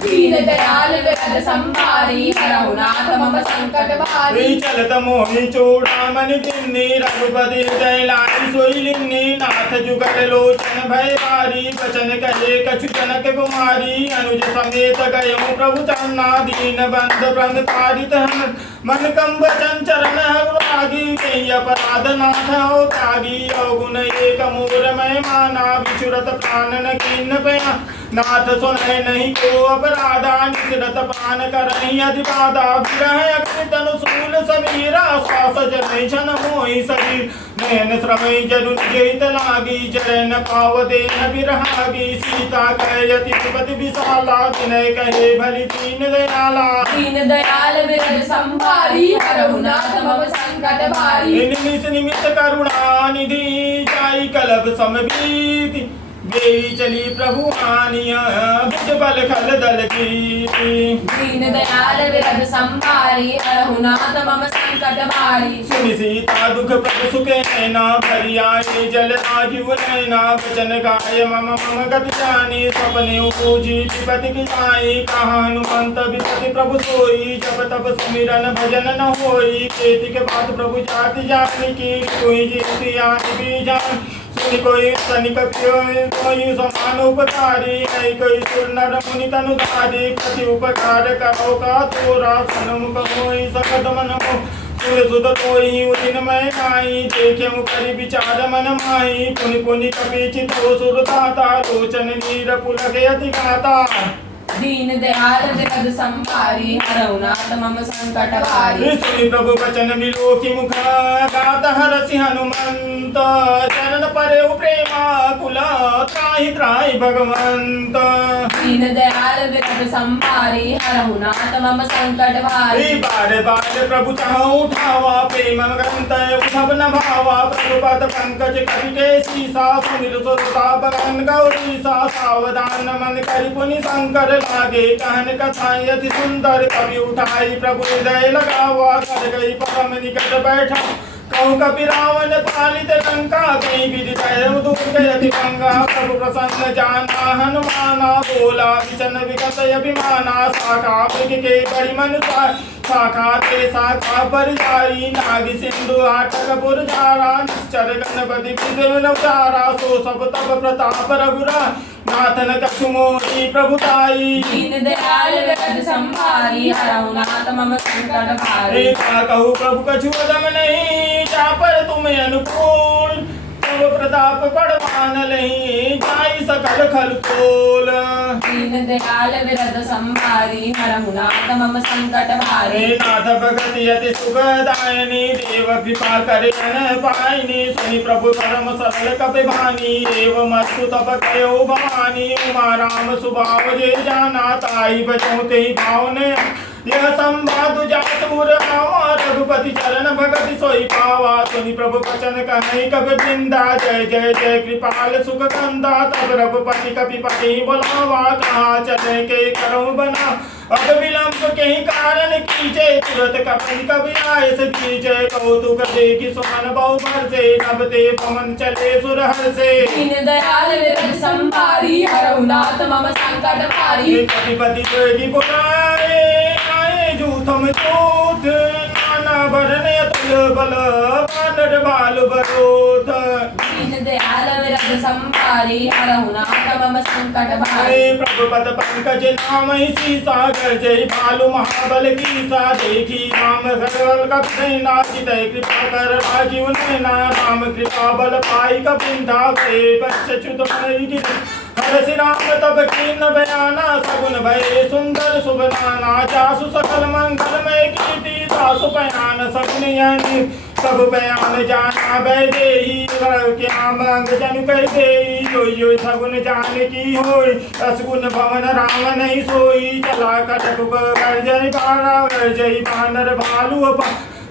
दीन दयाल विरद विरद संभारी हरहु नाथ मम संकट भारी चलत मोहि चूड़ामणि गिन्नी रघुपति हृदय लाइ सोई लिन्नी नाथ जुगल लोचन भय भारी बचन कहे कछु जनक कुमारी अनुज समेत गयउ प्रभु चरना दीन बंद प्रंग तारित मन कंब चंचरण रागी कई अपराध नाथ हो त्यागी अवगुण एक मूर मैं माना विचुरत प्राण न कीन पया नाथ सुनय नहीं को अपराधा निसरत पान करहि अधिबाधा विरह अकृत अनुसूल समीरा श्वास जन छन मोहि शरीर नयन श्रमय जनु जेत लागी चरण पाव देह विरहागी सीता कहयति सुपति विशाला विनय कहे भली दीन दयाला दीन दयाल विरद संभारी हरहु नाथ मम संकट भारी निमिष निमिष करुणा निधि जाई कलब समबीति देवी चली प्रभु आनिया भुज बल खल दल की दीन दयाल विरद संभारी हरहु नाथ मम संकट भारी सुनि सीता दुख प्रभु सुखे नैना भरी आए जल आजीव नैना वचन गाय मम मम गति जानी सपने उपजी विपति की जाई कहा हनुमंत विपति प्रभु सोई जब तब सुमिरन भजन न होई खेती के बाद प्रभु जाति जानी की कोई जीती आनी भी जान सुनि कोई तनिक कोई समान उपकारी नहीं कोई सुर नर मुनि तनुधारी प्रति उपकार करो का तोरा सन्मुख मोहि सकत मन हो सुर सुत तोहि उदिन मैं नाई देखे मुखरि विचार मन माही पुनि पुनि कपि चित सुर दाता लोचन नीर पुलक अति गाता दीन दयाल विरद संभारी हरहु नाथ मम संकट भारी सुनि प्रभु वचन विलोकि मुख गात हरसि हनुमंत चरण परे प्रेमा कुल त्राहि त्राहि भगवंत दीन दयाल विरद संभारी हरहु नाथ मम संकट भारी बार बार प्रभु चाहु उठावा प्रेम ग्रंथ उठब न भावा प्रभु पद पंकज कवि के सीसा सुमिर सुरता बगन गौरी सा सावधान मन करि पुनि शंकर लागे कहन कथा यति सुंदर कवि उठाई प्रभु हृदय लगावा कर गई परम निकट बैठा कहूँ कपि रावण पालित लंका कहीं विधि दूर गयति गंगा प्रभु प्रसन्न जाना हनुमाना बोला विचन विगत अभिमाना शाखा मृग के बड़ी मनुषा शाखा ते शाखा पर जाई नागी सिंधु आटक पुरजारा निश्चर गणपति विद्युचारा सो सब तब प्रताप रघुरा नाथन कछु मोहि प्रभुताई दीन दयाल विरद संभारी हरहु नाथ मम संकट भारी कहूँ प्रभु कछु अदम नहीं जा पर तुम्हें अनुकूल तब प्रताप कड़वान नहीं जाई सकल खल तोल दीन दयाल विरद संभारी हरहु नाथ मम संकट भारी नाथ भगत यति सुखदायनी देव कृपा करे न पाइनी सुनि प्रभु परम सरल कपि भानी एव मस्तु तब कयो भवानी उमा राम सुभाव जे जाना ताई बचो ते भाव ने यह संवाद जासूर आवा रघुपति चरण भगति सोई पावा सुनि प्रभु वचन कहि कपि वृंदा जय जय जय कृपाल सुख कंदा तब रघुपति कपि पति बुलावा कहा चले के करो बना अब विलंब कहीं कारण कीजे तुरंत कपि कभी आयस कीजे कौतुक देखि सुमन बहु बरसे नभ ते पवन चले सुरहर से दीन दयाल विरद संभारी हरहु नाथ मम संकट भारी कपिपति जोगी बुलाए आए जूथम जूथ नाना भरन अतुल बल बानर बाल बरोध दीन दयाल विरद संभारी हरहु नाथ मम संकट भारी प्रभु पद पंकज नाम ही सीसा जय भालु महाबल की सा देखी राम सरल कपना चितय कृपा कर राजीव नैना राम कृपा बल पाई कपिंधा भय पश्चुत हर श्री राम तब कीन बयाना सगुन भय सुंदर सुबनाना जासु सकल मंगलमय कीर्ति दासु पयान सगुन यानी सब बयान जाना बैदेही क्या मंग जन कह देई यो सगुन जान की होई असगुन भवन राम नहीं सोई चला कटक गरजय बारा गरजय बानर भालु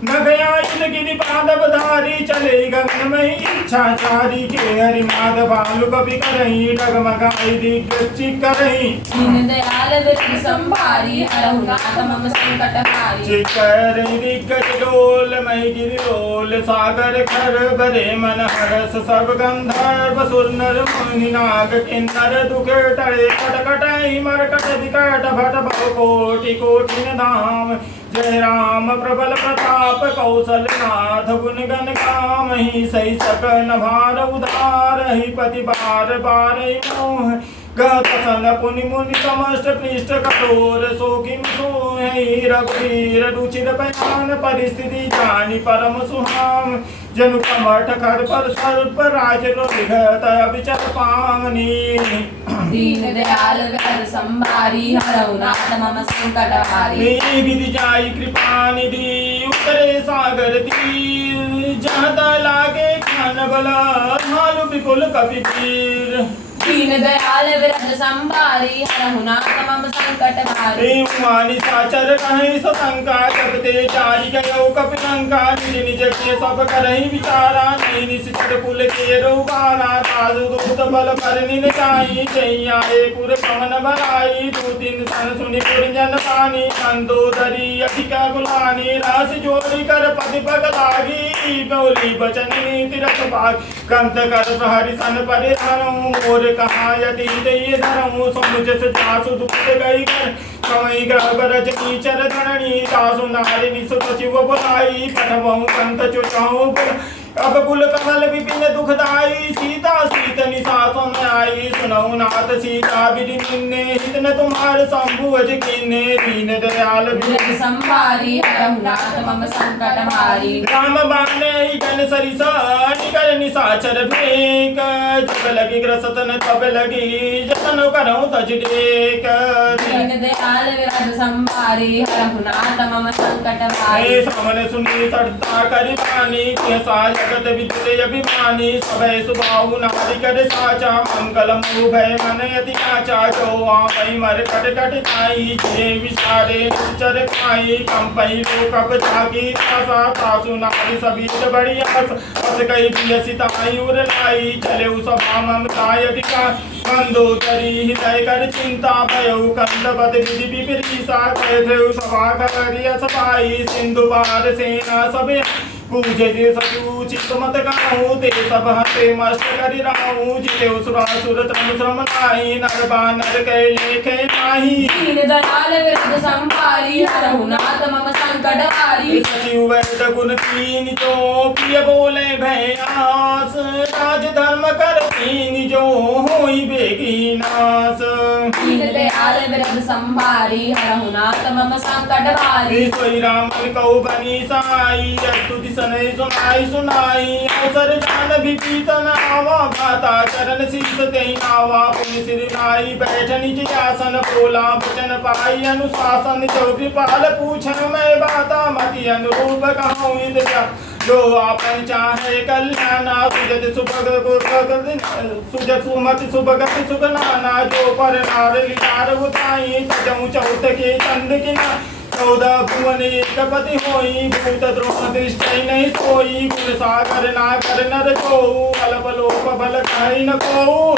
नगयायुध गिरि पादव धारी चले गगन में इच्छाचारी के हरि माधव भालु कपि करही डगमगाई दिग्गज करही दीन दयाल विरद संभारी हरहु नाथ मम संकट हारी चिकर दिग्गज डोल मई गिरि रोल सागर खर भरे मन हरस सब गंधर्व सुर नर मुनि नाग किन्नर दुख टरे कटकटई मरकट विकट भट भव कोटि कोटि धाम जय राम प्रबल प्रताप कौशल नाथ गुण गण काम ही सही सकन भार उधार ही पति बार बार मोह गत सन पुनि मुनि समस्त पृष्ठ कठोर सोखिन सोहि रघुवीर रुचिर बयान परिस्थिति जानी परम सुहाम जनु कमठ कर पर सर्प राज विघत विचर पावनी दीन दयाल विरद संभारी हरहु नाथ मम संकट हारी विधि जाई कृपा निधि उतरे सागर तीर जहाँ लागे ज्ञान बल भालु विपुल कपि वीर दीन दयाल विरद संभारी हरहु नाथ मम संकट हारी मानि साचर कहीं सशंका जब ते चारि गयो कपि लंका निज निज के सब करहि विचारा नहीं निश्चित कुल के रोगारा दासु दूत बल पर निन जाई जैयाए पुर पवन बराई दू दिन सन सुनि पुर जन पानी मंदोदरी अधिका गुलानी रास जोड़ी कर पति पग लागी बोली बचन नीति रख भाग कंत कर हरि सन परे धरऊं मोर कहा यदि दे धरऊं समुझ से जासु दुख गई कर कवई ग्रह बरज कीचर धरणी दासु नारी निसुत शिव बुलाई पठवहु कंत चुचाऊं अब कुल कमल विपिन दुखदाई सीता सीत निशासन आई सुनऊ नाथ सीता विधि निन्ने हित न तुम्हार शंभुअज किन्ने दीन दयाल विरद संभारी हरहु नाथ मम संकट हारी राम बाने गण सरिसा निकर निशाचर भेक जब लगी ग्रसतन तब लगी जतन करऊं तज टेक दीन दयाल विरद संभारी हरहु नाथ मम संकट हारी सामने सुनी सड़ता करि पानी साज जगत विद्युत अभिमानी सभय सुबाहु नारी कर साचा मंगल भय मन यति काचा जो आवई मर कट कट खाई जे विचारे चर खाई कंपई लोक जागी तासा तासु नारी सबीत बड़ी हस कई बियसिताई उर लाई चले सभा ममताय अधिका मंदोदरी हृदय कर चिंता भयउ कंदपत विधि विपरीसा थे सभा करिय सभाई सिंधु पार सेना सब पूजे जे सतु चित्त मत गाऊं ते सब हते मस्त करि राऊं जिते सुरासुर त्रम श्रम नाहि नर बानर कै लेखे माही दीन दयाल विरद संभारी हरहु नाथ मम संकट हारी सचिव वैद गुण तीन जो प्रिय बोले भय आस राज धर्म कर तीन जो होई बेगी नास दीन दयाल विरद संभारी हरहु नाथ मम संकट हारी सोई राम कौ बनी साई स्तुति सनय सुनाई सुनाई अवसर जान भी पीतन आवा भाता चरण शीर्ष तेई नावा पुण्य सिर नाई बैठ निज आसन बोला वचन पाई अनुशासन जो कृपाल पूछन मैं बाता मति अनुरूप कहूँ इत्या जो आपन चाहे कल्याणा सुजत सुजत सुमति सुभगति सुख नाना जो पर नार लिचार उताई तजऊ चौथ के चंद किना 14 भुवन एकपति होई भूत द्रोण दृष्टि नहीं सोई कुल सागर ना कर नर को बल लोक बल खाई न को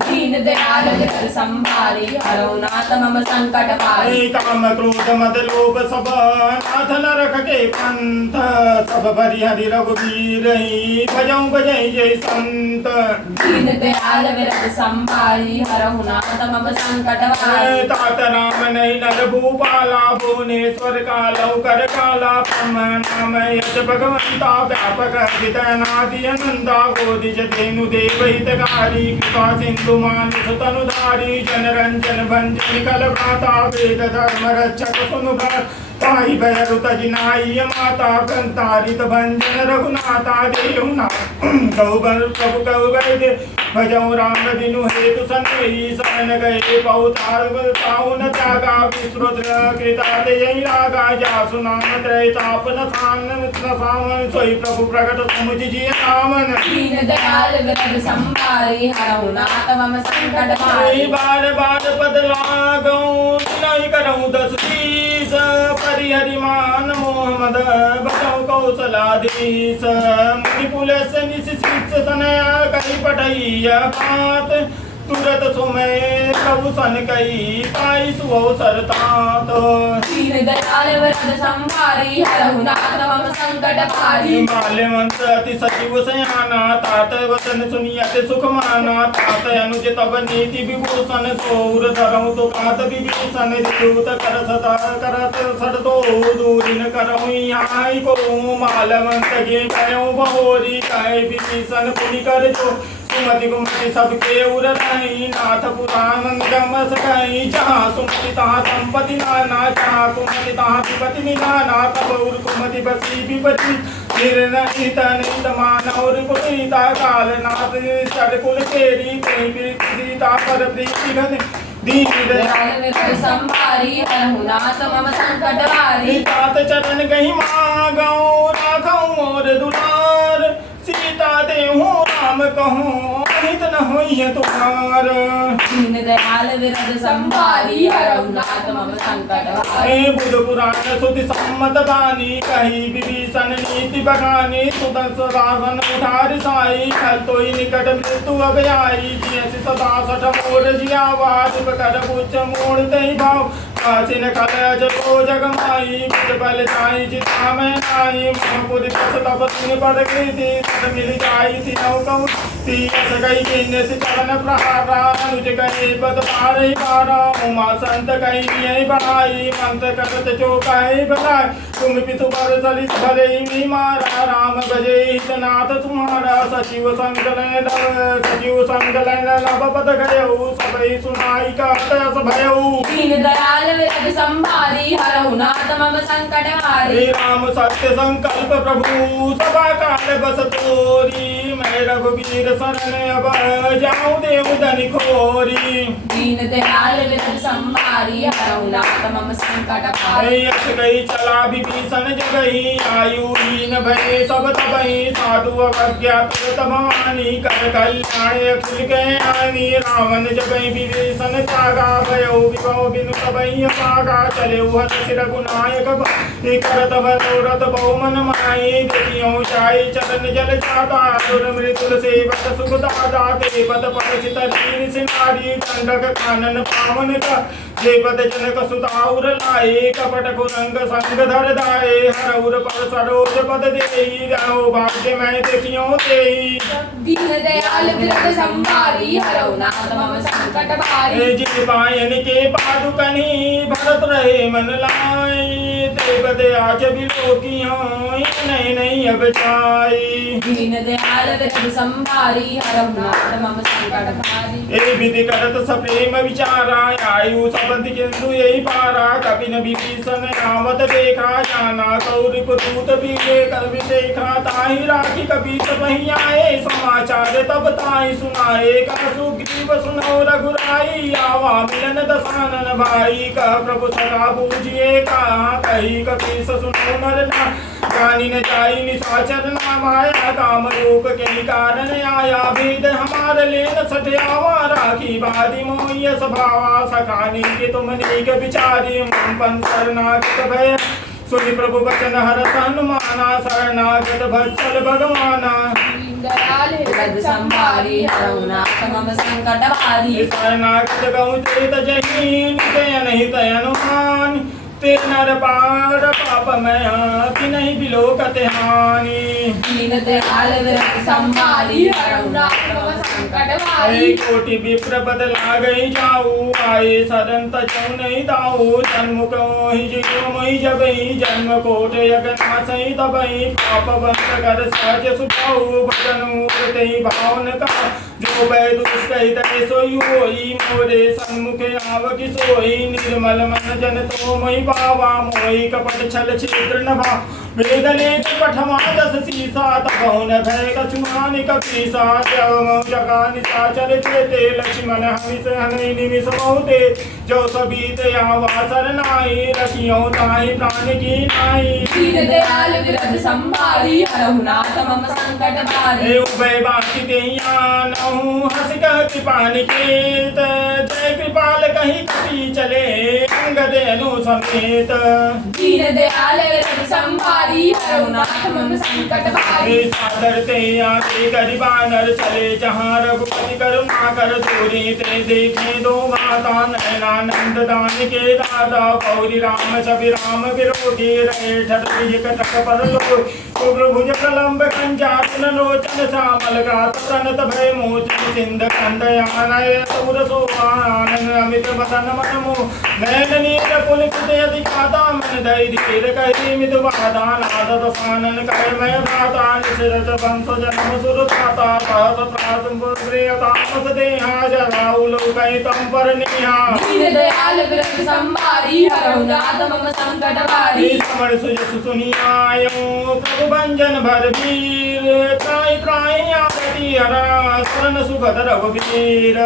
दीन दयाल विरद संभारी हरहु नाथ मम संकट हारी काम क्रोध मद लोभ सब नाथ नरक के पंथ सब बरि हरि रघुवीर भजऊ बजई जय संत दीन दयाल विरद संभारी हरहु नाथ मम संकट हारी तात राम नहीं नर भूपाला भुवनेश्वर कालौ कर काला नाम यश भगवंता व्यापक हितनादि अनंता गोदिज धेनु देव हितकारी कृपा सिंधु मानुष तनुधारी जन रंजन भंजन कल भ्राता वेद धर्म रक्षक सुनु ताई भैरु तजिनाई माता कंतारित भंजन रघुनाथा देहुना गौबर प्रभु कौबैद भजऊ राम बिनु हेतु सन्वयी शरण गए पौतार पाउन त्यागा विश्रुत कृता देयी रागा जासु नाम त्रैतापन सामन सोई प्रभु प्रकट समुझ जिय नामन दीन दयाल विरद संभारी हरहु नाथ मम संकट हारी बार बार बदला गऊं नहीं करऊं 10 20 परिहरिमान मोह सुमद बचौ कौशलाधीश मुनि पुलस निशिष्य सनया कही पटैया बात तुरत सुमय प्रभु सन कई पाई सुअवसर तात दीन दयाल वरद संभारी हरहु नाथ मम संकट भारी माल्यवंत अति सचिव सयाना तात वचन सुनियत सुख माना तात अनुज तब नीति विभूषण सौर धरऊ तो कात विभीषण दूत कर सदा करत सदतो दूरिन करऊ आई को माल्यवंत के भयो बहोरी कहे विभीषण पुनि कर जो सुमति गुमति सबके उर रही नाथ पुराण निगम सकाई जहाँ सुमति तहाँ संपत्ति नाना जहाँ कुमति तहाँ विपत्ति निधाना तब उर कुमति बसी विपत्ति निर्णित नित मानव पुनीता काल नाथ सर कुल तेरी कहीं सीता पर प्रीति घन दीन दयाल विरद संभारी हरहु नाथ मम संकट भारी तात चरण गही मागौ राखौ मोर दुलार सीता देहु राम कहूँ हित न होइए तुम्हार दीन दयाल विरद संभारी हरहु नाथ मम संकट भारी बुध पुराण सुधि सम्मत बानी कही विभीषण नीति बखानी सुदर्शन उठार साई खल तोई निकट मृत्यु अब आई जियसि सदा सठ मोर जियावाज कर पुछ मोड़ दई भाव कासिन कलज को जगमाई बुध बल साई जिता में नाई मोहपुर दस तप सुन पद कृति तद मिल जाई थी नौकौ तीस गई किन्ने से चरण प्रहारा अनुज गए पद पारे पारा उमा संत कही यही बढ़ाई मंत करत जो कहे बढ़ाई तुम पितु बर सलित भले ही मारा राम भजे हितनाथ तुम्हारा सचिव संगलन लब पद गयऊ सबई सुनाई का तस भयऊ दीन दयाल विरद संभारी हरहु नाथ मम संकट भारी राम सत्य संकल्प प्रभु सभा काल बस तोरी मैं रघुवीर शरण अब जाऊं देव धनि खोरी दीन दयाल विरद संभारी हरहु नाथ मम संकट भारी यश गई चला विभीषण जगही आयुहीन भय सब तबही साधु अवज्ञा तुरत भवानी कर कल्याण अखिल के आनी रावण जगही विभीषण त्यागा भयो विभव बिनु तबही पागा चले हत सिर गुनायक करत मनोरथ बहुमन माई देखियो जाई चरण जल जाता दुर मृदुल सेवक सुख दादा देवत परसित दीन सिनारी दंडक कानन पावन का देवत जनक सुताउर लाए कपट कुरंग संग धर दाए हरउर पर सरोज पद देई राहो भाग्य मैं देखियो तेई दीन दयाल विरद संभारी हरहु नाथ मम संकट भारी जिन पायन के पादुकनी भरत रहे मन लाई देवत आज बिलोकी होई नहीं नहीं अब जाई दीन दयाल विरद संभारी हरहु नाथ मम संकट भारी ए विधि करत सप्रेम विचारा आयु सबंध किंतु यही पारा कपिन विभीषण रावत देखा जाना कौरि पुरूत बीजे कर विशेखा ताहि राखी कपीस वही आए समाचार तब ताहि सुनाए कह सुग्रीव सुनो रघुराई आवा मिलन दसानन भाई कह प्रभु सदा पूजिए कहा कही कपीस सुनो नर ना गानी न जाई निशाचर ना माया काम रूप के कारण आया भेद हमार लेन सठियावा राखी बादी मोय स्वभावा सखानी के तुम नीक विचारी मन शरणागत भय सुनि प्रभु वचन हरत हनुमाना शरणागत भजल भगवाना दीन दयाल विरद संभारी हरहु नाथ मम संकट भारी शरणागत गौ चेत जही निजय नहीं तय हनुमान ते नर पार पाप मैं कि नहीं बिलोकत हानि दीन दयाल विरद संभारी हरहु नाथ मम संकट भारी कोटि विप्र बदला गई जाऊ आए सदन तजौ नहीं दाऊ जन्म कहि जीव मई जबई जन्म कोट यगनासई तबई पाप बंद कर सहज सुभाऊ भजन तेहि भावन का जो बै दुष्कहि तै सोई होई मोरे सन्मुखे आवकि सोई निर्मल मन जन तो मई पावा मोहि कपट छल छिद्र न भा वेदने पठमा दस सीसा तपौन भय कछुमान कपीसा जव जगा निशाचर चेते लक्ष्मण हमिस हनई निमिष बहुते जो सबीत आवासर नाई रखियो ताहि प्राण की नाई दीन दयाल विरद संभारी हरहु नाथ मम संकट भारी उभय बाकी तेयानहु हंस कह कृपा निकेत जय कृपाल कहीं कपी चले अंगदेनु समेत। दीन दयाल विरद संभारी हरहुनाथ मम संकट भारी। सादर ते आके गरीबानर चले जहाँ रघुपति करुणा कर दूरी ते देखे दो माता नयनानंद दान के दादा पौरी राम छवि राम विरोधी रहे ठर कटक पर लो भुज प्रलंब कंजातन लोचन श्यामल गात प्रणत भय मोचन सिंध कंदयानय सूर सोहानन अमित मदन मन मो नयन नीर पुलकित यदि कादा मन दय धीर कहि मिदु वादान आदत सानन कय मय भ्राता निशिरज वंश जन्म सुर दाता सहस त्रास प्रियता मस देहा जराउ लोकय तम पर निहा। दीन दयाल विरद संभारी हरहुनाथ मम संकट भारी। समर सुजस सुनियायो प्रभु भंजन भर वीर त्राहि त्राहि आगति हरा शरण सुखद रघुवीर।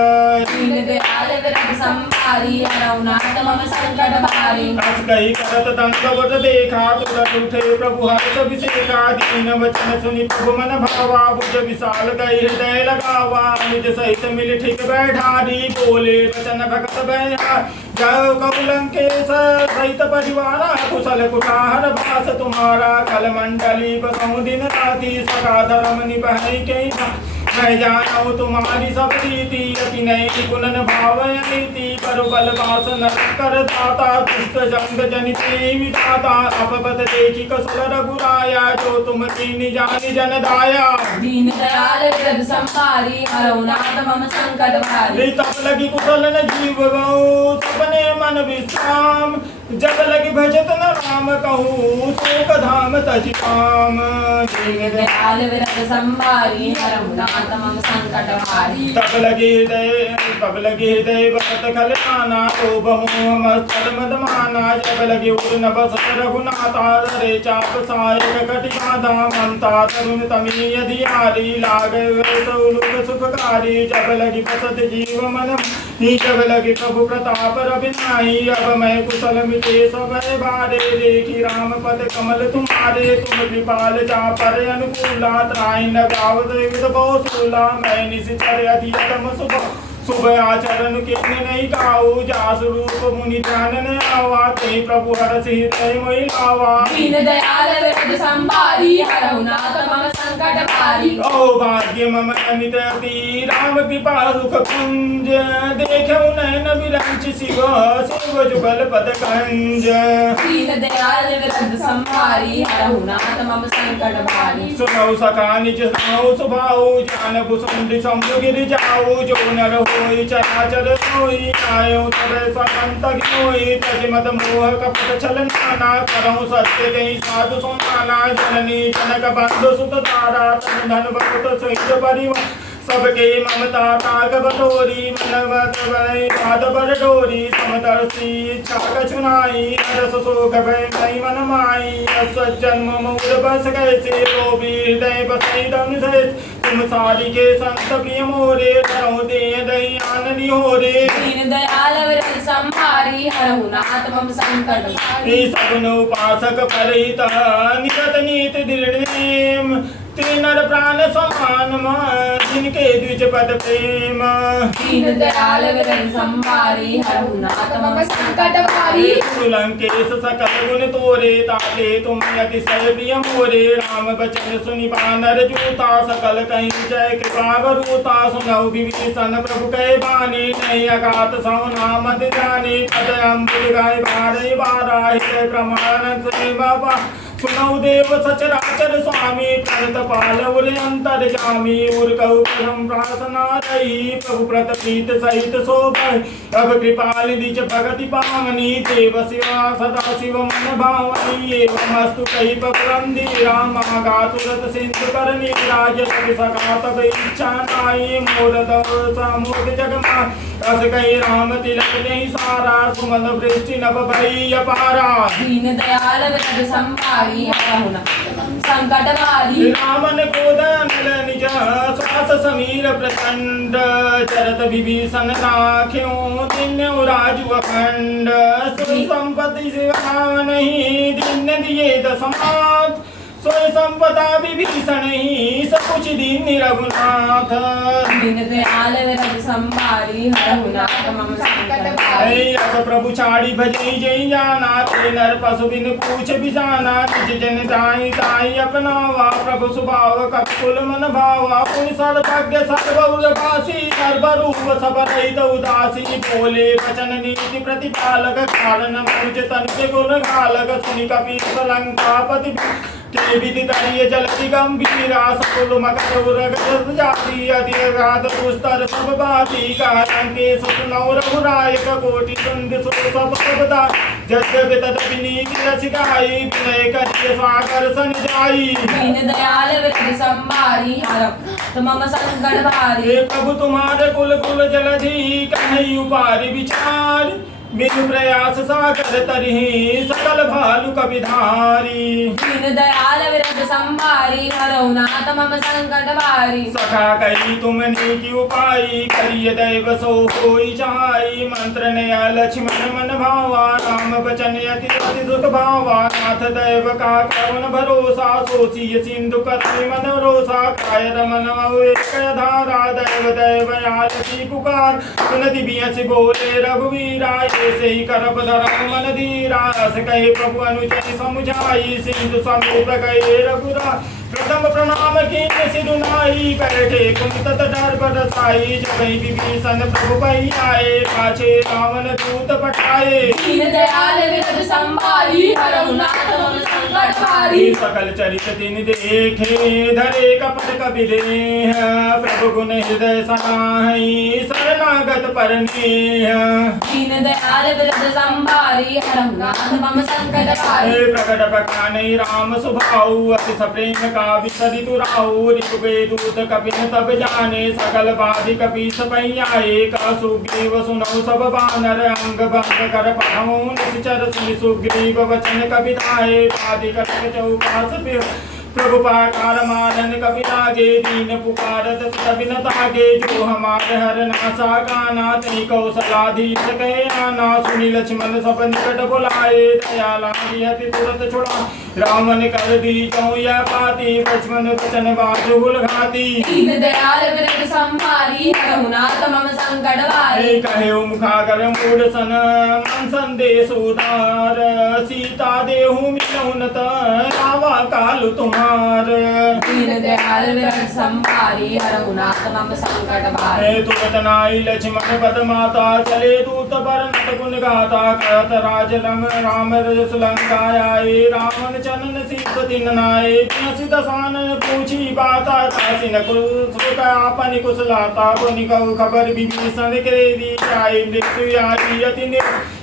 दीन दयाल विरद संभारी हरहुनाथ मम संकट भारी। अस कहि करत दंडवत देखा तुरत उठे प्रभु हर्ष अभिषेका दीन वचन सुनि प्रभु मन भावा भुज विशाल गई हृदय लगावा निज सहित मिल ठीक बैठारी बोले वचन भगत भया जय कौलंकेश सहित परिवारा कुशल कुठार भास तुम्हारा कल मंडली बसौ दिन राति सका धर्म निभै के मैं जानू तुम्हारी सब रीति अति नई गुणन भाव नीति पर बल वास नर कर दाता दुष्ट जंग जनिते विधाता अपपद देखी कसुर रघुराया जो तुम कीनी जानी जन दाया। दीन दयाल विरद संभारी हरहुनाथ मम संकट भारी। तब लगी कुशल न जीव बहु सपने मन विश्राम जब लगी भजत न राम कहूँ शोक धाम तज काम। दीन दयाल विरद संभारी हरहुनाथ मम संकट भारी। तब लगी हृदय भगत खलनाना लोभ मोह मत्सर मद माना जब लगी उर न बस रघुनाथा रे चाप सायक कटि बाधा ममता तरुण तमी अधियारी लागे सौलुक सुखकारी जब लगी बसत जीव मन जब लगी प्रभु प्रताप रविनाई अब मैं कुशल मिटे सब बारे देखी राम पद कमल तुम्हारे तुम कृपाल जा पर अनुकूला त्राहि न गावत विद बहुसूला मैं निश्चर अधियतम शुभ आचरण के नहीं गाऊ जास रूप मुनि ध्यान न आवा ते प्रभु हरष हृदय मोहि लावा। दीन दयाल विरद संभारी हरहुनाथ मम संकट भारी। ओ भाग्य मम अमित अति राम कृपा सुख कुंज देखौ नयन विरंच शिव शिव जुगल पद कंज। दीन दयाल विरद संभारी हरहुनाथ मम संकट भारी। सुनौ सखा निज सुनौ सुभाऊ जान भुसुंड समुद्र गिर जाऊ जो नर होई चराचर सोई आयो सब संत होई तज मत मोह कपट छल नाना करौ सत्य गई साधु सोनाना जननी जनक बंधु सुत तारा तन धन बहुत सहित परिवार सबके ममता ताग बटोरी मनवत भय पाद बर डोरी समदर्शी इच्छा कछुनाई रस शोक भय मई मन माई अस जन्म मूल बस कैसे रोबी हृदय बसई दम से तुम सारी के संत प्रिय मोरे धरो दे दई आननी हो रे। दीन दयाल विरद संभारी हरहुनाथ मम संकट भारी। सगुन उपासक परित निरत नीत दृढ़ नर प्राण समान जिनके द्विज पद प्रेम। दीन दयाल विरद संभारी हरहुनाथ मम संकट भारी। लंकेश सकल गुण तोरे ताते तुम अतिशय प्रिय मोरे राम बचन सुनि बानर जूता सकल कहीं जय कृपा वरूता सुनौ विभीषण प्रभु कह बानी नहीं अगात सौ नाम जानी पद अम्बुज गाय बारे बारा हृदय प्रमाण सुनि बाबा सुनौ देव सचराचर स्वामी प्रत पाल उर अंतर जामी उर कहु प्रथम प्रार्थना रही प्रभु प्रत प्रीत सहित शोभय अब कृपाल निज भगति पावनी देव शिवा सदा शिव मन भावनी एवं अस्तु कही पक्रंदी राम गातुरत सिंधु करनी राज सका तब इच्छा नाई मोर समूद जगमा अस कही राम तिलक नहीं सारा सुमन वृष्टि नभ भई अपारा। दीन दयाल विरद संभारी संकट भारी। रामन कोदन निज श्वास समीर प्रचंड चरत विभीषण राख्यों दिन्य राजु अखंड सोई संपत्ति शिव नहीं दिन दिए दसमात सोई संपदा विभीषण ही सब कुछ दीन रघुनाथ। दीन दयाल दयाल विरज संभारी हरहु नाथ मम संकट भारी। अस प्रभु छाड़ी भजई जई जाना ते नर पशु बिन पूछ बिजाना निज जन ताई ताई अपनावा प्रभु सुभाव ककुल मन भावा पुनि सर्वज्ञ सर्वउर वासी सर्वरूप सब रहित उदासी बोले वचन नीति प्रतिपालक कारण मुझ तन के गुण घालक सुनि कपीस लंकापति के विधि तरिय जलति गंभीरा सकुल मकर उरग जाति अधिराध पुस्तर सब बाती कालंके सुनौ रघुरायक कोटि संग सुर सब सबदा जग तद विनीति रसिकाई विनय करिय सागर सन जाई। दीन दयाल विरज संभारी हरहु मम संकट भारी। प्रभु तुम्हारे कुल कुल जलधि कन्हई उपारि विचार बिनु प्रयास सागर तरहि सकल भालु कविधारी। दीन दयाल विरज संभारी हरहु नाथ मम संकट भारी। सखा कही तुमने की उपाई करिय दैव सो कोई चाई मंत्र नया लक्ष्मण मन भावा राम बचन अति अति दुख भावा नाथ दैव का करुण भरोसा सोचिय सिंधु करनी मन रोसा काय रमन धारा दैव दैव आलसी पुकार सुनति बियस बोले रघुवीरा से ही करब धरम मन धीरा अस कहे प्रभु अनुचर समुझाई सिंधु समीप गए रघुरा प्रथम प्रणाम कीन सिरुनाई बैठे कुंत डर बरसाई जब विभीषण प्रभु पई आए पाछे रावण दूत पठाए। दीन दयाल विरज संभारी हरहु नाथ मम संकट भारी। सकल चरित दिन देखे धरे कपट कबि देह प्रभु गुण हृदय सनाहि शरणागत परनेह। दीन दयाल विरज संभारी हरहु नाथ मम संकट भारी। प्रकट बखाने राम सुभाऊ अति सप्रेम का विसरि दुराऊ ऋपुवे दूत कपिन तब जाने सकल बाधि कपीस पैयाए का सुग्रीव सुनौ सब बानर अंग भंग कर पढ़ऊ निश्चर सुनि सुग्रीव वचन कविताए बाधि कटक चौपास प्रभु पाकार मारन कवि लागे दीन पुकारत कवि न तागे जो हमारे हर नासा गाना तई कौशलाधीश कहे आना सुनि लक्ष्मण सब निकट बुलाए दया लागी अति तुरंत छुड़ा रावण कर दी चौ या पाती लक्ष्मण वचन बाजुल घाती। दीन दयाल विरज संभारी हरहु नाथ मम संकट भारी। कहे मुखागर मूढ़ सन मन संदेश उदार सीता देहु मिलौनत रावा कालु तुम्हार। दीन दयाल विरज संभारी हरहु नाथ मम संकट भारी। तुरत नाई लक्ष्मण पद माता चले दूत बरनत गुण गाता कहत राज राम रजस लंकाए रावण चनन शीस दिन नाए जिनसि दसान पूछी बाता तासिन कुल आपनि कुशलाता पुनि कहु खबर विभीषण के दी जाए मृत्यु आई अति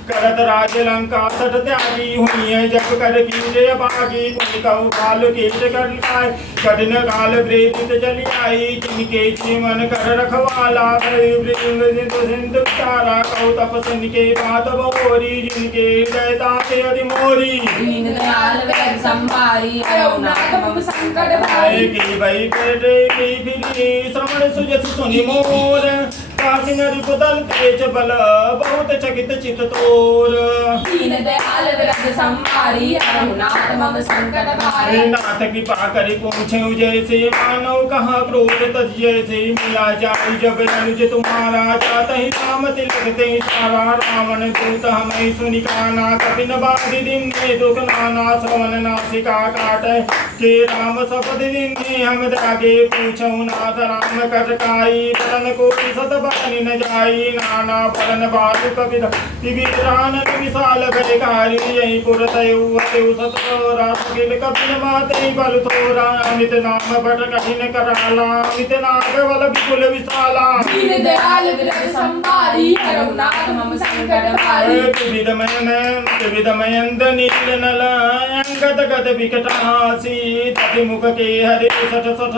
करत राज लंका सठ त्यागी हुई है जब कर कीजे बागी पुनि कहु काल कीट कर लाए कठिन काल प्रेरित चली आई जिनके जीवन कर रखवाला सिंधु तारा कहु तपस्वी के बात बोरी जिनके हृदय ताते अति मोरी। दीन दयाल विरज संभारी हरहु नाथ मम संकट भारी। की भई पेटे की फिरी श्रवण सुजस सुनि मोर कासिन रिपुदल तेज बल बहुत चकित चित तोर। दीन दयाल विरज संभारी हरहु नाथ मम संकट भारी। नाथ कृपा करि पूछे जैसे मानव कहाँ क्रोध तज जैसे मिला जाई जब अनुज तुम्हारा चातहि राम तिलकते सारा रावण दूत हमें सुनि काना कपिन बाधि दिन में दुख नाना श्रवण नासिका काट के राम शपथ दिन में हम दागे पूछौ नाथ राम कर काई बरन कोटि सत बरन न जाई नाना बरन बालु कविद विभिरान विशाल भयकारी यही पुरतयु अतयु सत रास गिल कपिन माते बल थोरा अमित नाम बट कठिन कराला अमित नाग बल विपुल विशाला। दीन दयाल विरज संभारी हरहु नाथ मम संकट भारी। विविधमयंद नील नल अंगद गद विकटासी तति मुख के हरे सठ सठ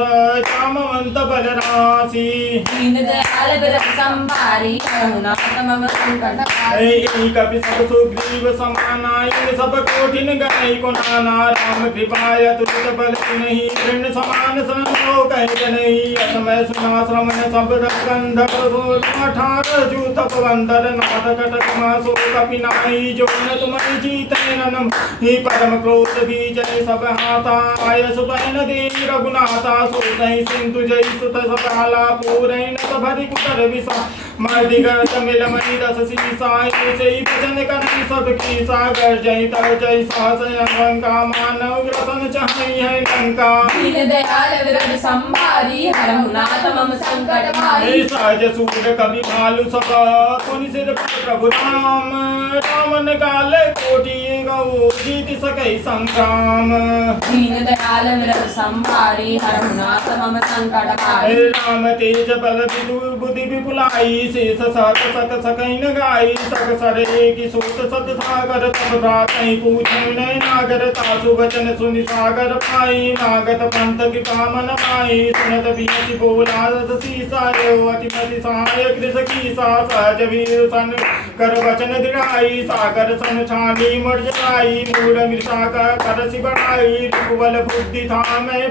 चामवंत बल राशि। दीन दयाल विरज संभारी हरहु नाथ मम संकट भारी। कपि सब सुग्रीव समानाय सब कोटिन गणै को नाना राम कृपाय तुलित बल नहीं कृण समान संतो कह नहीं असमय सुना श्रवण सब गंधर्व 18 जूथ पवंदर नाथ कटक मा सोल कपि नाहि जो न तुम्हारी जीते नम ही परम क्रोध बीजय सब हाथा आय सुबैन देवी रघुनाथा सोसहि सिंधु जय सुत सकाला पूरैन सभरि कुटर विसा मर्दिगर तमिल मणि दस सीसा ऐसे ही भजन करनि सब की सागर जय तर जय सास लंका मानव ग्रसन चाहि है लंका दीन दयाल विरद संभारी हरहु नाथ मम संकट भारी सहज सूर कवि भालु सब पुनि सिर पर प्रभु राम रामन काल कोटि गौ जीति सकै संग्राम दीन दयाल विरद संभारी हरहु नाथ मम संकट भारी राम तेज बल विदु बुद्धि विपुलाई शेष सहत सत सकैन गाई सक सरे की सूत सत सागर तब प्रातहि पूछे नागर तासु वचन सुनि सागर पाई नागत पंथ कृपा मन पाई सुनत बीसी बोला सीसा अतिमति सहाय कृष की सा सहज वीर सन कर वचन दृढ़ाई सागर सन छानी मर जाई मूढ़ मृषा कर सि बढ़ाई रिपुबल बुद्धि थामे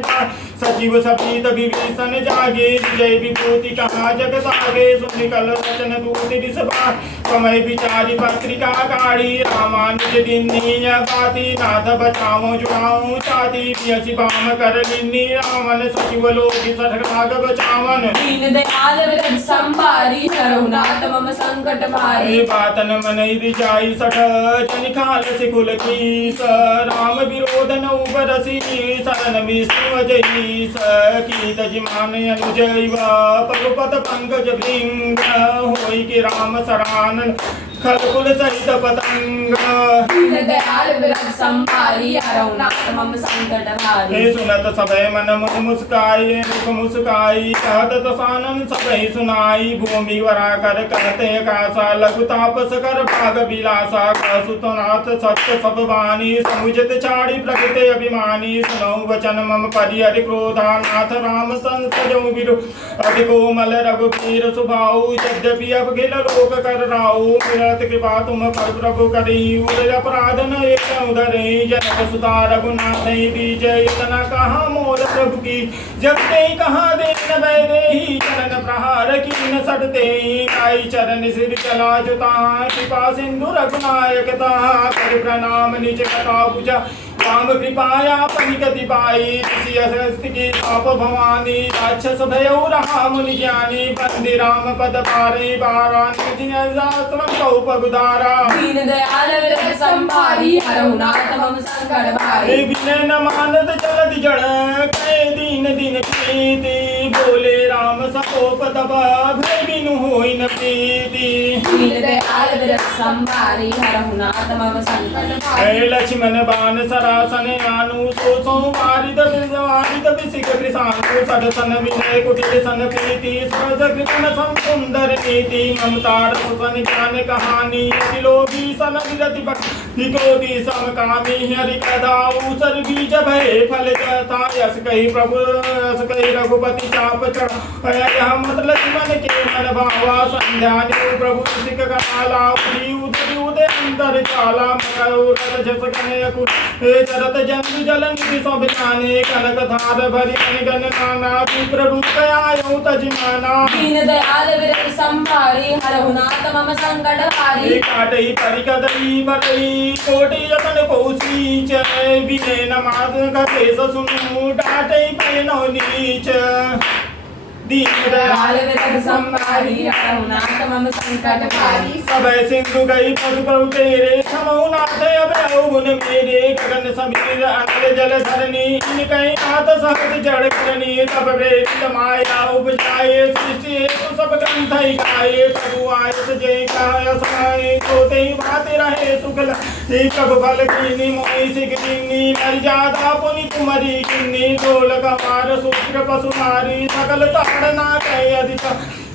सजीव सपीत विभीषण जागे विजय विभूति कहा जगत आगे सुनिकल वचन दूत दिसबा समय विचारी पत्रिका काढ़ी रामानुज दिन्नी बाती नाथ बचाओ जुड़ाऊं चाती पियसी बाम कर लिन्नी रावण सचिव लोग सठराग बचावन दीन दयाल विरद संभारी हरहु नाथ मम संकट भारी बातन मनई रिजाई सठ जनि खाल सिकुल की राम विरोध नौ बरसी शरण विष्णु अजयी कीत जिमान अनुजैव पगुपत पंकज भृंग होई के राम सरानन खलकुल सहित पतंग दीन दयाल विरद संभारी हरहु नाथ मम संकट भारी सुनत सबे मन मुख मुस्काई मुख मुस्काई कहत तसानन सबे सुनाई भूमि वरा कर कहते कासा लघु तापस कर भाग विलासा सुतनाथ सत्य सब वाणी समुचित चाड़ी प्रकृति अभिमानी सुनौ वचन मम परिहरि क्रोधा नाथ राम संसजौ विरु अति कोमल रघुवीर सुभाऊ यद्यपि अवगिल लोक कर राऊ कृपा तुम पर प्रभु करी उदय अपराध न उदरे जनक सुता रघुनाथ बीज इतना कहा मोर प्रभु की जब ते कहा देन वैदेही चरण प्रहार की न सटते आई चरण सिर चला जुता कृपा सिंधु रघुनायकता कर प्रणाम निज कथा पूजा राम कृपाया परिगति पाई की ताप भवानी राक्षस भयो रहा मुनि ज्ञानी बंदी राम पद पारे बारानुदारा दीन दयाल विरद संभारी हरहु नाथ मम संकट भारी विनय न मानद जलद जड़ कै दीन दिन प्रीति बोले राम सकोप तब भय बिनु होई न प्रीति दीन दयाल विरद संभारी हरहु नाथ मम संकट भारी लक्ष्मण बाण सरासन आनु सोसो वारिद विसिक कृषांकु सदसन विनय कुटिल सन प्रीति सरज कृपण सम सुंदर नीति ममता रस सन ज्ञान कहानी लोभी सन विरति भक्ति क्रोधी सम कामी हरि कदाऊ सर बीज भय फल जता यस कही प्रभु यस कही रघुपति चाप चढ़ यह मत लक्ष्मण के मन भावा संध्या प्रभु सिक कला उदय अंतर चाला मकर जस कन्या चरत जंतु जलन सब जाने कनक धार भरी गण नाना प्रभु कयायो तजमाना दीन दयाल विरद संभारी हरहु नाथ मम संकट भारी काटई परिकदई बरई कोटि यतन कौसी च विनय नमाद गते सुनु डाटई पैनो नीच दीन दयाल विरद संभारी हरहु नाथ मम संकट भारी सबे सिंधु गई पद प्रभु तेरे समौ नाथ अब गुण मेरे गगन समीर अनल जल धरनी इनकई नाथ सहज जड़ करनी तब प्रेरित माया उपजाए सृष्टि हेतु सब ग्रंथई गाए प्रभु आयस जय काय समाए सोते बात रहे सुखल प्रभु बल कीनी मोहि सिगनी मर्यादा पुनि कुमरी किन्नी ढोल कमार सूत्र पशु नारी सकल ताड़ना कह अधिक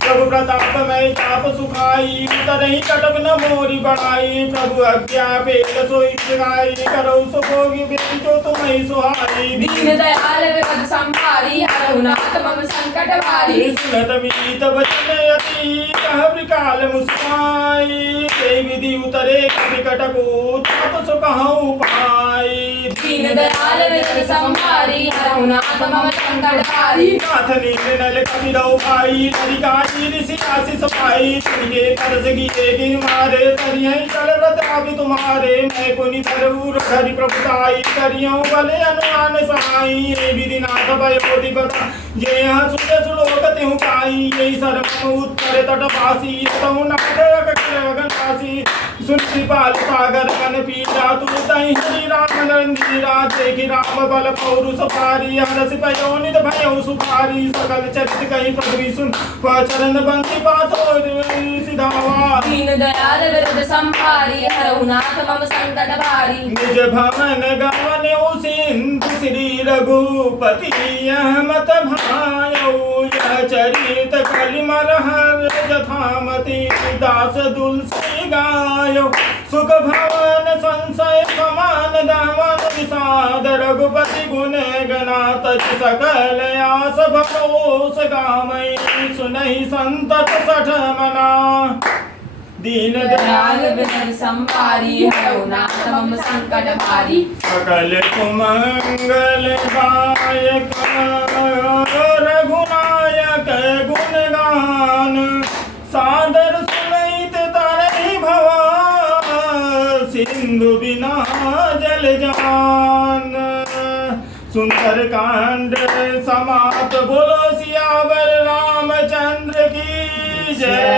प्रभु प्रताप में चाप सुखाई उतरही कटक न मोरी बढ़ाई प्रभु आज्ञा पेल सोई जगाई करो सुभोगी बेटी जो तुम्हें सुहाई दीन दयाल विरद संभारी हरहु नाथ मम संकट भारी सुनत मीत वचन अति कह विकाल मुस्काई ते विधि उतरे कवि कटको तात सुकहु पाई दीन दयाल विरद संहारी हरहु नाथ मम संकट हारी। नाथ नील नल कपिरौ भाई नरिकाई ऋषि आशीष पाई। तिनके तरस गिरे गिर मारे तरियं चल व्रत आदि तुम्हारे। मैं पुनि तरऊर हरि प्रभुताई करियौ बल अनुमान सहाई। हे विधिनाथ भयोधि बता जे यहाँ सुत सुलोक तिहु पाई। यही सर्व उत्तर तटवासी तहु नाथ गगनवासी। सुन कृपाल सागर मन पीरा तुरतहि हरि राम नंदीरा। देखि राम बल पौरुष पारी हरसि पयोनिध भयउ सुपारी। सकल चरित कहि प्रभु सुन चरण बंसी पातो सिधावा। दीन दयाल विरद संहारी हरहु नाथ मम संकट भारी। निज भवन गवन्यौ सिंधु श्री रघुपति मत भायौ। यह चरित कलिमल हर जथामति दास तुलसी गायो। सुख भवन संशय समान दामन विषाद रघुपति गुण गणात सकल आस भरोस गामई। सुनहि संतत सठ मना दीन दयाल विरद संहारी हरहु नाथ मम संकट भारी। सकल कुमंगल दायक रघुनायक गुणगान। सादर सुनैत तरहि भवा सिंधु बिना जल जान। सुंदर कांड समाप्त। बोलो सियावर रामचंद्र की जय।